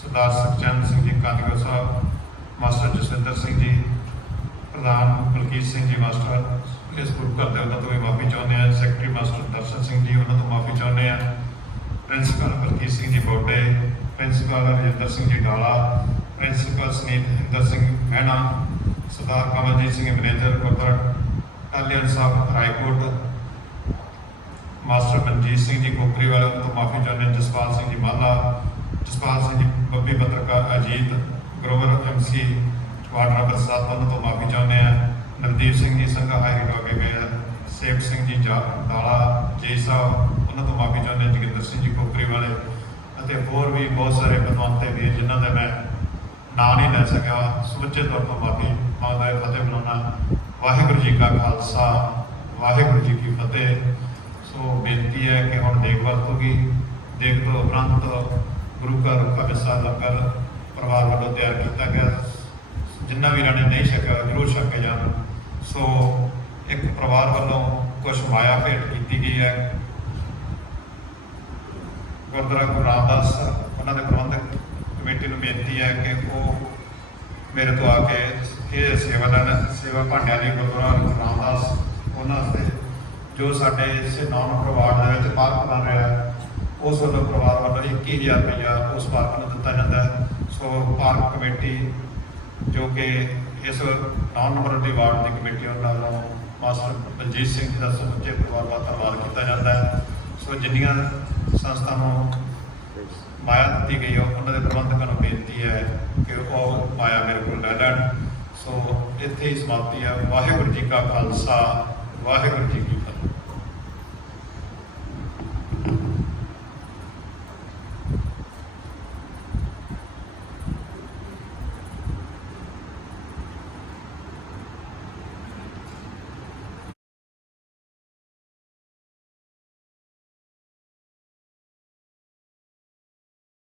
ਸਰਦਾਰ ਸੁਖਚੰਦ ਸਿੰਘ ਜੀ ਕਾਂਗੋ ਸਾਹਿਬ, ਮਾਸਟਰ ਜਸਵਿੰਦਰ ਸਿੰਘ ਜੀ, ਪ੍ਰਧਾਨ ਬਲਕੀਤ ਸਿੰਘ ਜੀ ਮਾਸਟਰ ਇਸ ਗਰੁੱਪ ਕਰਦੇ, ਉਹਨਾਂ ਤੋਂ ਵੀ ਮਾਫੀ ਚਾਹੁੰਦੇ ਹਾਂ। ਸੈਕਟਰੀ ਮਾਸਟਰ ਦਰਸ਼ਨ ਸਿੰਘ ਜੀ, ਉਹਨਾਂ ਤੋਂ ਮਾਫੀ ਚਾਹੁੰਦੇ ਹਾਂ। ਪ੍ਰਿੰਸੀਪਲ ਬਲਕੀਤ ਸਿੰਘ ਜੀ ਬੋਡੇ, ਪ੍ਰਿੰਸੀਪਲ ਰਜਿੰਦਰ ਸਿੰਘ ਜੀ ਡਾਲਾ, ਪ੍ਰਿੰਸੀਪਲ ਸੁਨੀਲ ਸਿੰਘ ਮਹਿਣਾ, ਸਰਦਾਰ ਕਮਲਜੀਤ ਸਿੰਘ ਮੈਨੇਜਰ ਗੁਰਦੁਆਰਾ ਟਾਲੀਅਨ ਸਾਹਿਬ ਰਾਏਕੋਟ, ਮਾਸਟਰ ਮਨਜੀਤ ਸਿੰਘ ਜੀ ਕੋਕਰੀ ਵਾਲਾ ਤੋਂ ਮਾਫੀ ਚਾਹੁੰਦੇ ਹਾਂ। ਜਸਪਾਲ ਸਿੰਘ ਜੀ ਮਾਲਾ, ਜਸਪਾਲ ਸਿੰਘ ਜੀ ਬੱਬੀ ਪੱਤਰਕਾਰ Ajit, Grover MC ward number 7, ਉਹਨਾਂ ਤੋਂ ਮਾਫੀ ਚਾਹੁੰਦੇ ਹਾਂ। ਨਵਦੀਪ ਸਿੰਘ ਜੀ ਸੰਘਾ ਹਾਇਰੀ ਲਵਾ ਕੇ ਗਏ ਆ। ਸੇਵਕ ਸਿੰਘ ਜੀ ਡਾਲਾ ਜੀ ਸਾਹਿਬ, ਉਹਨਾਂ ਤੋਂ ਮਾਫੀ ਚਾਹੁੰਦੇ ਹਾਂ। ਜੋਗਿੰਦਰ ਸਿੰਘ ਜੀ ਕੋਕਰੀ ਵਾਲੇ ਅਤੇ ਹੋਰ ਵੀ ਬਹੁਤ ਸਾਰੇ ਪਤਵੰਤੇ ਵੀਰ, ਜਿਨ੍ਹਾਂ ਦੇ ਮੈਂ ਨਾਂ ਨਹੀਂ ਲੈ ਸਕਿਆ, ਸਮੁੱਚੇ ਤੌਰ ਤੋਂ ਮਾਫੀ ਮੰਗਦਾ, ਫਤਿਹ ਬੁਲਾਉਣਾ। ਵਾਹਿਗੁਰੂ ਜੀ ਕਾ ਖਾਲਸਾ, ਵਾਹਿਗੁਰੂ ਜੀ ਕੀ ਫਤਿਹ। ਸੋ ਬੇਨਤੀ ਹੈ ਕਿ ਹੁਣ ਦੇਗ ਵਰਤੂਗੀ। ਦੇਗ ਤੋਂ ਉਪਰੰਤ ਗੁਰੂ ਘਰ ਰੁੱਖਾ ਵਿਸਾ ਲੰਗਰ ਪਰਿਵਾਰ ਵੱਲੋਂ ਤਿਆਰ ਕੀਤਾ ਗਿਆ ਜਿਨ੍ਹਾਂ ਵੀਰਾਂ ਨੇ ਨਹੀਂ ਛਕਿਆ ਜ਼ਰੂਰ ਛਕੇ ਜਾਣ। ਸੋ ਇੱਕ ਪਰਿਵਾਰ ਵੱਲੋਂ ਕੁਛ ਮਾਇਆ ਭੇਟ ਕੀਤੀ ਗਈ ਹੈ। ਗੁਰਦੁਆਰਾ ਗੁਰੂ ਰਾਮਦਾਸ ਉਹਨਾਂ ਦੇ ਪ੍ਰਬੰਧਕ ਕਮੇਟੀ ਨੂੰ ਬੇਨਤੀ ਹੈ ਕਿ ਉਹ ਮੇਰੇ ਤੋਂ ਆ ਕੇ ਇਹ ਸੇਵਾ ਲੈਣ, ਸੇਵਾ ਭਾਂਡਿਆਂ ਲਈ ਗੁਰਦੁਆਰਾ ਗੁਰੂ ਰਾਮਦਾਸ ਉਹਨਾਂ ਵਾਸਤੇ ਜੋ ਸਾਡੇ ਇਸੇ 9 ਨੰਬਰ ਵਾਰਡ ਦੇ ਵਿੱਚ ਪਾਰਕ ਬਣ ਰਿਹਾ ਹੈ, ਉਸ ਵੱਲੋਂ ਪਰਿਵਾਰ ਵੱਲੋਂ 21,000 ਰੁਪਇਆ ਉਸ ਪਾਰਕ ਨੂੰ ਦਿੱਤਾ ਜਾਂਦਾ ਹੈ। ਸੋ ਪਾਰਕ ਕਮੇਟੀ ਜੋ ਕਿ ਇਸ 9 ਨੰਬਰ ਦੀ ਵਾਰਡ ਦੀ ਕਮੇਟੀ ਉਹਨਾਂ ਵੱਲੋਂ ਮਾਸਟਰ ਬਲਜੀਤ ਸਿੰਘ ਜੀ ਦਾ ਸਮੁੱਚੇ ਪਰਿਵਾਰ ਦਾ ਧੰਨਵਾਦ ਕੀਤਾ ਜਾਂਦਾ ਹੈ। ਸੋ ਜਿੰਨੀਆਂ ਸੰਸਥਾ ਨੂੰ ਮਾਇਆ ਦਿੱਤੀ ਗਈ ਉਹਨਾਂ ਦੇ ਪ੍ਰਬੰਧਕਾਂ ਨੂੰ ਬੇਨਤੀ ਹੈ ਕਿ ਉਹ ਮਾਇਆ ਮੇਰੇ ਕੋਲ ਲੈ ਲੈਣ। ਸੋ ਇੱਥੇ ਹੀ ਸਮਾਪਤੀ ਹੈ। ਵਾਹਿਗੁਰੂ ਜੀ ਕਾ ਖਾਲਸਾ, ਵਾਹਿਗੁਰੂ ਜੀ ਕੀ ਫਤਿਹ।